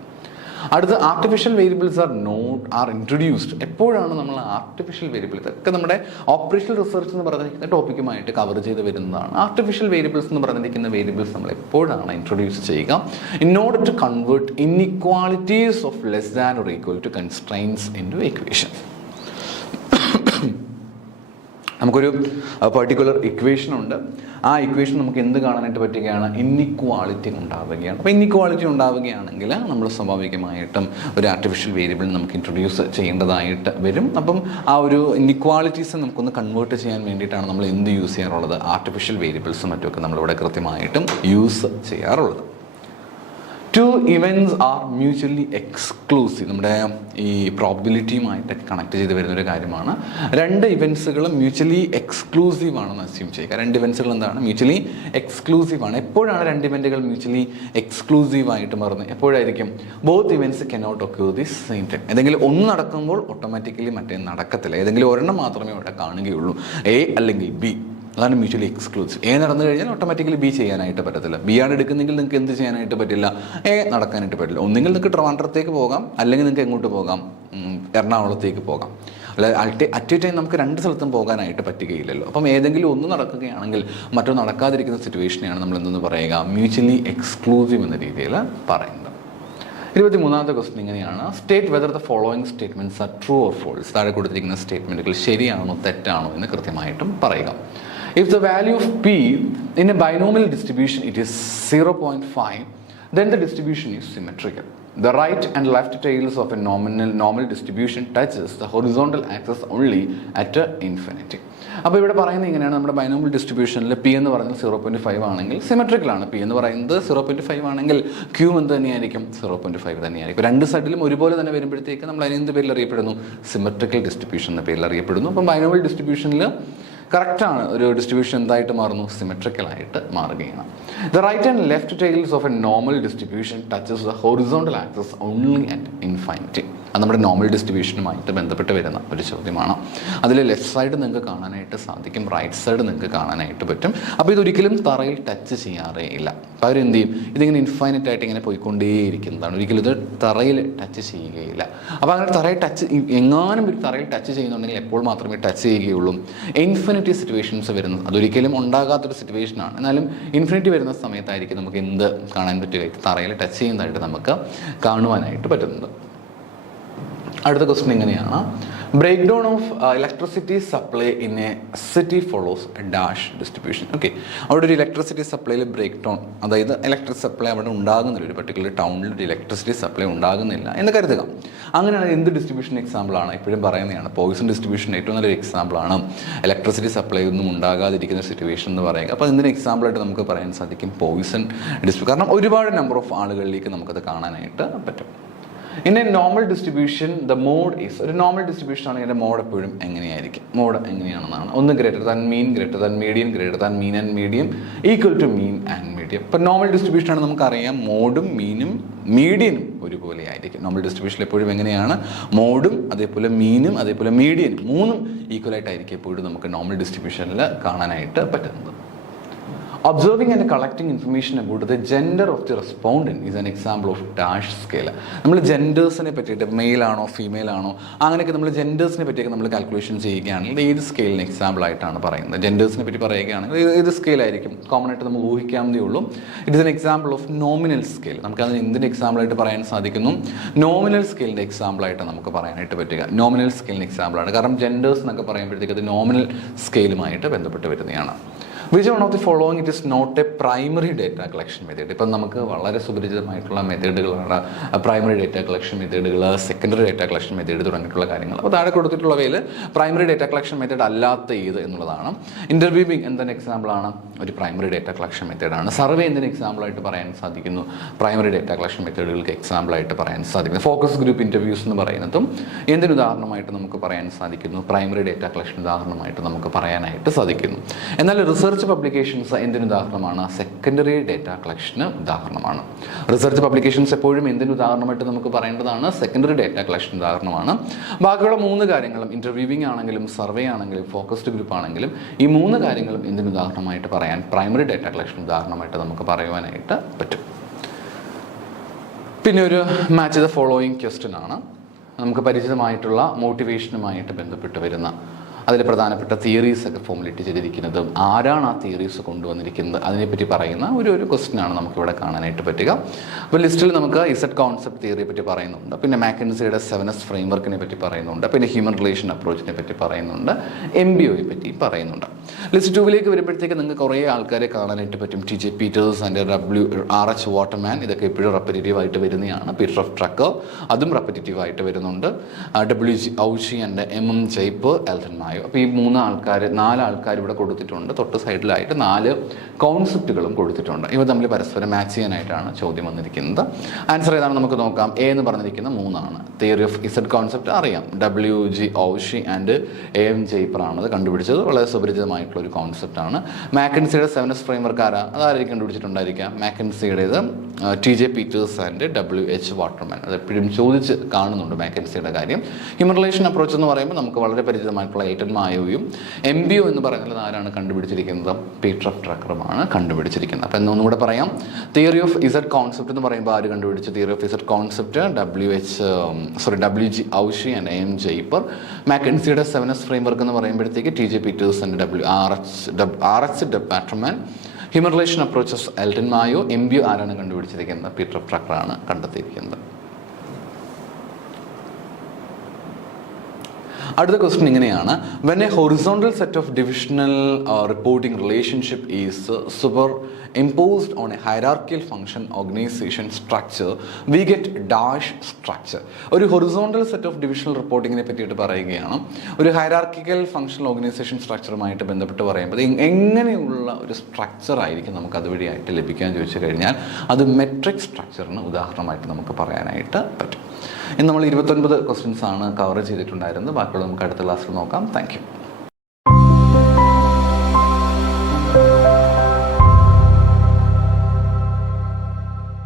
അടുത്ത, ആർട്ടിഫിഷ്യൽ വേരിയബിൾസ് ആർ ഇൻട്രൊഡ്യൂസ്ഡ്. എപ്പോഴാണ് നമ്മൾ ആർട്ടിഫിഷ്യൽ വേരിയബിൾ, ഇതൊക്കെ നമ്മുടെ ഓപ്പറേഷണൽ റിസർച്ച് എന്ന് പറഞ്ഞിരിക്കുന്ന ടോപ്പിക്കുമായിട്ട് കവർ ചെയ്ത് വരുന്നതാണ്. ആർട്ടിഫിഷ്യൽ വേരിയബിൾസ് എന്ന് പറഞ്ഞിരിക്കുന്ന വേരിയബിൾസ് നമ്മൾ എപ്പോഴാണ് ഇൻട്രൊഡ്യൂസ് ചെയ്യുക? In order to convert inequalities of less than or equal to constraints in to equation. നമുക്കൊരു പർട്ടിക്കുലർ ഇക്വേഷൻ ഉണ്ട്. ആ ഇക്വേഷൻ നമുക്ക് എന്ത് കാണാനായിട്ട് പറ്റുകയാണ്? ഇൻഇക്വാളിറ്റി ഉണ്ടാവുകയാണ്. അപ്പോൾ ഇൻഇക്വാളിറ്റി ഉണ്ടാവുകയാണെങ്കിൽ നമ്മൾ സ്വാഭാവികമായിട്ടും ഒരു ആർട്ടിഫിഷ്യൽ വേരിയബിൾ നമുക്ക് ഇൻട്രൊഡ്യൂസ് ചെയ്യേണ്ടതായിട്ട് വരും. അപ്പം ആ ഒരു ഇൻഇക്വാളിറ്റീസ് നമുക്കൊന്ന് കൺവേർട്ട് ചെയ്യാൻ വേണ്ടിയിട്ടാണ് നമ്മൾ എന്ത് യൂസ് ചെയ്യാറുള്ളത്? ആർട്ടിഫിഷ്യൽ വേരിയബിൾസും മറ്റുമൊക്കെ നമ്മളിവിടെ കൃത്യമായിട്ടും യൂസ് ചെയ്യാറുള്ളത്. 2 events ആർ മ്യൂച്വലി എക്സ്ക്ലൂസീവ്. നമ്മുടെ ഈ പ്രോബിലിറ്റിയുമായിട്ടൊക്കെ കണക്ട് ചെയ്ത് വരുന്നൊരു കാര്യമാണ്. 2 ഇവൻറ്റ്സുകളും മ്യൂച്വലി എക്സ്ക്ലൂസീവ് ആണെന്ന് അസ്യൂം ചെയ്യുക. 2 ഇവൻറ്റ്സുകൾ എന്താണ്? മ്യൂച്വലി എക്സ്ക്ലൂസീവ് ആണ്. എപ്പോഴാണ് 2 ഇവൻറ്റുകൾ മ്യൂച്വലി എക്സ്ക്ലൂസീവ് ആയിട്ട് മാറുന്നത്? എപ്പോഴായിരിക്കും? Both events cannot occur the same time. ഏതെങ്കിലും ഒന്ന് നടക്കുമ്പോൾ ഓട്ടോമാറ്റിക്കലി മറ്റേ നടക്കത്തില്ല. ഏതെങ്കിലും ഒരെണ്ണം മാത്രമേ ഇവിടെ കാണുകയുള്ളൂ, A അല്ലെങ്കിൽ B. അതാണ് മ്യൂച്വലി എക്സ്ക്ലൂസീവ്. A നടന്നു കഴിഞ്ഞാൽ ഓട്ടോമാറ്റിക്കലി B ചെയ്യാനായിട്ട് പറ്റത്തില്ല. B ആണ് എടുക്കുന്നെങ്കിൽ നിങ്ങൾക്ക് എന്ത് ചെയ്യാനായിട്ട് പറ്റില്ല? A നടക്കാനായിട്ട് പറ്റില്ല. ഒന്നുകിൽ നിങ്ങൾക്ക് ട്രിവാൻഡ്രത്തേക്ക് പോകാം, അല്ലെങ്കിൽ നിങ്ങൾക്ക് എങ്ങോട്ട് പോകാം? എറണാകുളത്തേക്ക് പോകാം. അല്ല, അറ്റ് എ ടൈം നമുക്ക് 2 സ്ഥലത്തും പോകാനായിട്ട് പറ്റുകയില്ലല്ലോ. അപ്പം ഏതെങ്കിലും ഒന്ന് നടക്കുകയാണെങ്കിൽ മറ്റൊന്ന് നടക്കാതിരിക്കുന്ന സിറ്റുവേഷനെയാണ് നമ്മൾ എന്തെന്ന് പറയുക? മ്യൂച്വലി എക്സ്ക്ലൂസീവ് എന്ന രീതിയിൽ പറയുന്നത്. 23ാമത്തെ ക്വസ്റ്റ്യൻ ഇങ്ങനെയാണ്, state whether the following statements are true or false. താഴെ കൊടുത്തിരിക്കുന്ന സ്റ്റേറ്റ്മെൻറ്റുകൾ ശരിയാണോ തെറ്റാണോ എന്ന് കൃത്യമായിട്ടും പറയുക. If the value of P in a binomial distribution it is 0.5, then the distribution is symmetrical. The right and left tails of a normal distribution touches the horizontal axis only at infinity. അപ്പോൾ ഇവിടെ പറയുന്നത് ഇങ്ങനെയാണ്, നമ്മുടെ binomial ഡിസ്ട്രിബ്യൂഷനിൽ P എന്ന് പറയുന്നത് 0.5 ആണെങ്കിൽ symmetrical ആണ്. P എന്ന് പറയുന്നത് 0.5 ആണെങ്കിൽ Q എന്ത് തന്നെയായിരിക്കും? 0.5 തന്നെയായിരിക്കും. 2 സൈഡിലും ഒരുപോലെ തന്നെ വരുമ്പോഴത്തേക്ക് നമ്മൾ അതിന് എന്ത് പേരിൽ അറിയപ്പെടുന്നു? സിമെട്രിക്കൽ ഡിസ്ട്രിബ്യൂഷൻ എന്ന പേരിൽ അറിയപ്പെടുന്നു. അപ്പം ബൈനോമിയൽ ഡിസ്ട്രിബ്യൂഷനിൽ കറക്റ്റാണ്, ഒരു ഡിസ്ട്രിബ്യൂഷൻ എന്തായിട്ട് മാറുന്നു? സിമെട്രിക്കലായിട്ട് മാറുകയാണ്. The right and left tails of a normal distribution touches the horizontal axis only at infinity. അത് നമ്മുടെ നോർമൽ ഡിസ്ട്രിബ്യൂഷനുമായിട്ട് ബന്ധപ്പെട്ട് വരുന്ന ഒരു ചോദ്യമാണ്. അതിൽ ലെഫ്റ്റ് സൈഡ് നിങ്ങൾക്ക് കാണാനായിട്ട് സാധിക്കും, റൈറ്റ് സൈഡ് നിങ്ങൾക്ക് കാണാനായിട്ട് പറ്റും. അപ്പോൾ ഇതൊരിക്കലും തറയിൽ ടച്ച് ചെയ്യാറേ ഇല്ല. അപ്പോൾ അവരെന്ത് ചെയ്യും? ഇതിങ്ങനെ ഇൻഫൈനറ്റ് ആയിട്ട് ഇങ്ങനെ പോയിക്കൊണ്ടേയിരിക്കുന്നതാണ്. ഒരിക്കലും ഇത് തറയിൽ ടച്ച് ചെയ്യുകയില്ല. അപ്പോൾ അങ്ങനെ തറയിൽ ടച്ച്, എങ്ങാനും ഒരു തറയിൽ ടച്ച് ചെയ്യുന്നുണ്ടെങ്കിൽ എപ്പോൾ മാത്രമേ ടച്ച് ചെയ്യുകയുള്ളൂ? ഇൻഫിനിറ്റി സിറ്റുവേഷൻസ് വരുന്നത്. അതൊരിക്കലും ഉണ്ടാകാത്തൊരു സിറ്റുവേഷനാണ്. എന്നാലും ഇൻഫിനിറ്റി വരുന്ന സമയത്തായിരിക്കും നമുക്ക് എന്ത് കാണാൻ പറ്റുക? തറയിൽ ടച്ച് ചെയ്യുന്നതായിട്ട് നമുക്ക് കാണുവാനായിട്ട് പറ്റുന്നത്. അടുത്ത ക്വസ്റ്റ്യൻ ഇങ്ങനെയാണ്, breakdown of electricity supply in a city follows dash distribution. Okay, അവിടെ ഒരു ഇലക്ട്രിസിറ്റി സപ്ലൈയിൽ ബ്രേക്ക് ഡൗൺ, അതായത് ഇലക്ട്രിക് സപ്ലൈ അവിടെ ഉണ്ടാകുന്നില്ല, ഒരു പർട്ടിക്കുലർ ടൗണിൽ ഒരു ഇലക്ട്രിസിറ്റി സപ്ലൈ ഉണ്ടാകുന്നില്ല എന്ന് കരുതുക. അങ്ങനെയാണ് എന്ത് ഡിസ്ട്രിബ്യൂഷൻ എക്സാമ്പിളാണ്? ഇപ്പോഴും പറയുന്നതാണ്, പോയിസൺ ഡിസ്ട്രിബ്യൂഷൻ ഏറ്റവും നല്ലൊരു എക്സാമ്പിളാണ് ഇലക്ട്രിസിറ്റി സപ്ലൈ ഒന്നും ഉണ്ടാകാതിരിക്കുന്ന സിറ്റുവേഷൻ എന്ന് പറയുക. അപ്പോൾ ഇതിന് എക്സാമ്പിളായിട്ട് നമുക്ക് പറയാൻ സാധിക്കും പോയിസൺ ഡിസ്ട്രിബ്യൂഷൻ. കാരണം ഒരുപാട് നമ്പർ ഓഫ് ആളുകളിലേക്ക് നമുക്കത് കാണാനായിട്ട് പറ്റും. In a normal distribution the mode is, ഒരു നോർമൽ ഡിസ്ട്രിബ്യൂഷൻ ആണെങ്കിൽ എൻ്റെ മോഡ് എപ്പോഴും എങ്ങനെയായിരിക്കും? മോഡ് എങ്ങനെയാണെന്നാണ്, ഒന്ന് greater than mean, greater than median, greater than mean and medium, equal to mean and medium. ഇപ്പം നോർമൽ ഡിസ്ട്രിബ്യൂഷൻ ആണ്, നമുക്കറിയാം മോഡും മീനും മീഡിയനും ഒരുപോലെ ആയിരിക്കും. നോർമൽ ഡിസ്ട്രിബ്യൂഷൻ എപ്പോഴും എങ്ങനെയാണ്? മോഡും അതേപോലെ മീനും അതേപോലെ മീഡിയനും മൂന്നും ഈക്വലായിട്ടായിരിക്കും എപ്പോഴും നമുക്ക് നോർമൽ ഡിസ്ട്രിബ്യൂഷനിൽ കാണാനായിട്ട് പറ്റുന്നത്. Observing and collecting information about the gender of the respondent is an example of dash scale. നമ്മൾ ജെൻഡേഴ്സിനെ പറ്റിയിട്ട് മെയിൽ ആണോ ഫീമെയിൽ ആണോ അങ്ങനെയൊക്കെ നമ്മൾ ജെൻഡേഴ്സിനെ പറ്റിയൊക്കെ നമ്മൾ കാൽക്കുലേഷൻ ചെയ്യുകയാണെങ്കിൽ ഏത് സ്കെയിലിന് എക്സാമ്പിൾ ആയിട്ടാണ് പറയുന്നത്? ജെൻഡേഴ്സിനെ പറ്റി പറയുകയാണെങ്കിൽ ഏത് സ്കെയിലായിരിക്കും? കോമൺ ആയിട്ട് നമുക്ക് ഊഹിക്കാവുന്നതേ ഉള്ളൂ. It is an example of nominal scale. നമുക്കതിന് എന്തിൻ്റെ എക്സാമ്പിളായിട്ട് പറയാൻ സാധിക്കുന്നു? നോമിനൽ സ്കെയിലിൻ്റെ എക്സാമ്പിളായിട്ട് നമുക്ക് പറയാനായിട്ട് പറ്റുക. നോമിനൽ സ്കെയിലിന് എക്സാമ്പിളാണ്, കാരണം ജെൻഡേഴ്സ് എന്നൊക്കെ പറയുമ്പോഴത്തേക്ക് അത് നോമിനൽ സ്കെയിലുമായിട്ട് ബന്ധപ്പെട്ട് വരുന്നതാണ്. Which one of the following it is not a primary data collection method. ഇപ്പം നമുക്ക് വളരെ സുപരിചിതമായിട്ടുള്ള മെത്തേഡുകളാണ് പ്രൈമറി ഡേറ്റ കളക്ഷൻ മെത്തേഡുകൾ, സെക്കൻഡറി ഡേറ്റ കളക്ഷൻ മെത്തേഡ് തുടങ്ങിയിട്ടുള്ള കാര്യങ്ങൾ. അപ്പോൾ താഴെ കൊടുത്തിട്ടുള്ളവയിൽ പ്രൈമറി ഡേറ്റ കളക്ഷൻ മെത്തേഡ് അല്ലാത്ത ഏത് എന്നുള്ളതാണ്. ഇൻ്റർവ്യൂവിംഗ് എന്തിന് എക്സാമ്പിളാണ്? ഒരു പ്രൈമറി ഡേറ്റ കളക്ഷൻ മെത്തേഡാണ്. സർവേ എന്തിന് എക്സാമ്പിളായിട്ട് പറയാൻ സാധിക്കുന്നു? പ്രൈമറി ഡേറ്റ കളക്ഷൻ മെത്തേഡുകൾക്ക് എക്സാമ്പിളായിട്ട് പറയാൻ സാധിക്കുന്നു. ഫോക്കസ് ഗ്രൂപ്പ് ഇൻ്റർവ്യൂസ് എന്ന് പറയുന്നതും എന്തിന് ഉദാഹരണമായിട്ട് നമുക്ക് പറയാൻ സാധിക്കുന്നു? പ്രൈമറി ഡേറ്റ കളക്ഷൻ ഉദാഹരണമായിട്ട് നമുക്ക് പറയാനായിട്ട് സാധിക്കുന്നു. എന്നാൽ റിസർച്ച് പബ്ലിക്കേഷൻസ് എന്തിന് ഉദാഹരണമാണ്? സെക്കൻഡറി ഡേറ്റ കളക്ഷന് ഉദാഹരണമാണ്. റിസർച്ച് പബ്ലിക്കേഷൻസ് എപ്പോഴും എന്തിന് ഉദാഹരണമായിട്ട് നമുക്ക് പറയേണ്ടതാണ്? സെക്കൻഡറി ഡേറ്റ കളക്ഷൻ ഉദാഹരണമാണ്. ബാക്കിയുള്ള മൂന്ന് കാര്യങ്ങളും, ഇൻ്റർവ്യൂവിംഗ് ആണെങ്കിലും സർവേ ആണെങ്കിലും ഫോക്കസ്ഡ് ഗ്രൂപ്പ് ആണെങ്കിലും, ഈ മൂന്ന് കാര്യങ്ങളും എന്തിന് ഉദാഹരണമായിട്ട് പറയാൻ പ്രൈമറി ഡേറ്റ കളക്ഷൻ ഉദാഹരണമായിട്ട് നമുക്ക് പറയുവാനായിട്ട് പറ്റും. പിന്നെ ഒരു മാച്ച് ദ ഫോളോയിങ് ക്വസ്റ്റ്യൻ ആണ്. നമുക്ക് പരിചിതമായിട്ടുള്ള മോട്ടിവേഷനുമായിട്ട് ബന്ധപ്പെട്ട് വരുന്ന, അതിൽ പ്രധാനപ്പെട്ട തിയറീസൊക്കെ ഫോമുലേറ്റ് ചെയ്തിരിക്കുന്നതും ആരാണ് ആ തിയറീസ് കൊണ്ടുവന്നിരിക്കുന്നത് അതിനെപ്പറ്റി പറയുന്ന ഒരു ക്വസ്റ്റ്യനാണ് നമുക്കിവിടെ കാണാനായിട്ട് പറ്റുക. അപ്പോൾ ലിസ്റ്റിൽ നമുക്ക് ഇസഡ് കോൺസെപ്റ്റ് തിയറിയെ പറ്റി പറയുന്നുണ്ട്, പിന്നെ മാക്കൻസിയുടെ 7S ഫ്രെയിംവർക്കിനെ പറ്റി പറയുന്നുണ്ട്, പിന്നെ ഹ്യൂമൻ റിലേഷൻ അപ്രോച്ചിനെ പറ്റി പറയുന്നുണ്ട്, MBOയെ പറ്റി പറയുന്നുണ്ട്. ലിസ്റ്റ് 2 വരുമ്പോഴത്തേക്ക് നിങ്ങൾക്ക് കുറേ ആൾക്കാരെ കാണാനായിട്ട് പറ്റും. TJ Peters and RH Waterman, ഇതൊക്കെ എപ്പോഴും റെപ്പറ്റേറ്റീവ് ആയിട്ട് വരുന്നതാണ്. പീറ്റർ ഓഫ് ട്രക്കർ, അതും റെപ്പറ്റേറ്റീവ് ആയിട്ട് വരുന്നുണ്ട്. WG ഔഷി ആൻഡ് MM ജയ്പർ, എൽട്ടൺ മായോ. അപ്പോൾ ഈ 4 ആൾക്കാർ ഇവിടെ കൊടുത്തിട്ടുണ്ട്. തൊട്ട് സൈഡിലായിട്ട് 4 കോൺസെപ്റ്റുകളും കൊടുത്തിട്ടുണ്ട്. ഇവ തമ്മിൽ പരസ്പരം മാച്ച് ചെയ്യാനായിട്ടാണ് ചോദ്യം വന്നിരിക്കുന്നത്. ആൻസർ ഏതാണ് നമുക്ക് നോക്കാം. എ എന്ന് പറഞ്ഞിരിക്കുന്ന 3 തിയറി ഓഫ് ഇസഡ് കോൺസെപ്റ്റ് അറിയാം. WG ഔഷി ആൻഡ് AM ജയ്പർ ആണത് കണ്ടുപിടിച്ചത്. വളരെ സുപരിചിതമായിട്ടുള്ള ഒരു കോൺസെപ്റ്റാണ്. മാക്കൻസിയുടെ 7S ഫ്രെയിംവർക്ക് അതായിരിക്കും കണ്ടുപിടിച്ചിട്ടുണ്ടായിരിക്കാം. മാക്കൻസിയുടേത് TJ Peters and WH Waterman. അത് എപ്പോഴും ചോദിച്ച് കാണുന്നുണ്ട് മാക്കൻസിയുടെ കാര്യം. ഹ്യൂമൻ റിലേഷൻ അപ്രോച്ച് എന്ന് പറയുമ്പോൾ നമുക്ക് വളരെ പരിചിതമായിട്ടുള്ള എൽട്ടൺ മായോയും. MBO എന്ന് പറയുന്നത് ആരാണ് കണ്ടുപിടിച്ചിരിക്കുന്നത്? Peter of ട്രക്കറുമാണ് കണ്ടുപിടിച്ചിരിക്കുന്നത്. അപ്പോൾ എന്നൊന്നുകൂടെ പറയാം. തിയറി ഓഫ് ഇസഡ് കോൺസെപ്റ്റ് എന്ന് പറയുമ്പോൾ ആര് കണ്ടുപിടിച്ചു? Theory of Z concept WG Ouchi and AM Jaeger. മാക്കൻസിയുടെ 7S ഫ്രെയിംവർക്ക് എന്ന് പറയുമ്പോഴത്തേക്ക് TJ Peters and RH Waterman. Human relation approaches Elton Mayo. MBO ആരാണ് കണ്ടുപിടിച്ചിരിക്കുന്നത്? പീറ്റർ ഓഫ് ട്രക്കറാണ് കണ്ടെത്തിയിരിക്കുന്നത്. അടുത്ത ക്വസ്റ്റ്യൻ ഇങ്ങനെയാണ്. When A horizontal set of divisional reporting relationship is super imposed on a hierarchical function organization structure we get dash structure. ഒരു horizontal set of divisional റിപ്പോർട്ടിങ്ങിനെ പറ്റിയിട്ട് പറയുകയാണ്. ഒരു hierarchical functional organisation സ്ട്രക്ചറുമായിട്ട് ബന്ധപ്പെട്ട് പറയുമ്പോൾ എങ്ങനെയുള്ള ഒരു സ്ട്രക്ചർ ആയിരിക്കും നമുക്ക് അതുവഴിയായിട്ട് ലഭിക്കാൻ ചോദിച്ചു കഴിഞ്ഞാൽ അത് മെട്രിക് സ്ട്രക്ചറിന് ഉദാഹരണമായിട്ട് നമുക്ക് പറയാനായിട്ട് പറ്റും. ഇന്ന് നമ്മൾ 29 ക്വസ്റ്റ്യൻസ് ആണ് കവർ ചെയ്തിട്ടുണ്ടായിരുന്നത്. ബാക്കിയുള്ള നമുക്ക് അടുത്ത ക്ലാസ്സിൽ നോക്കാം. Thank you.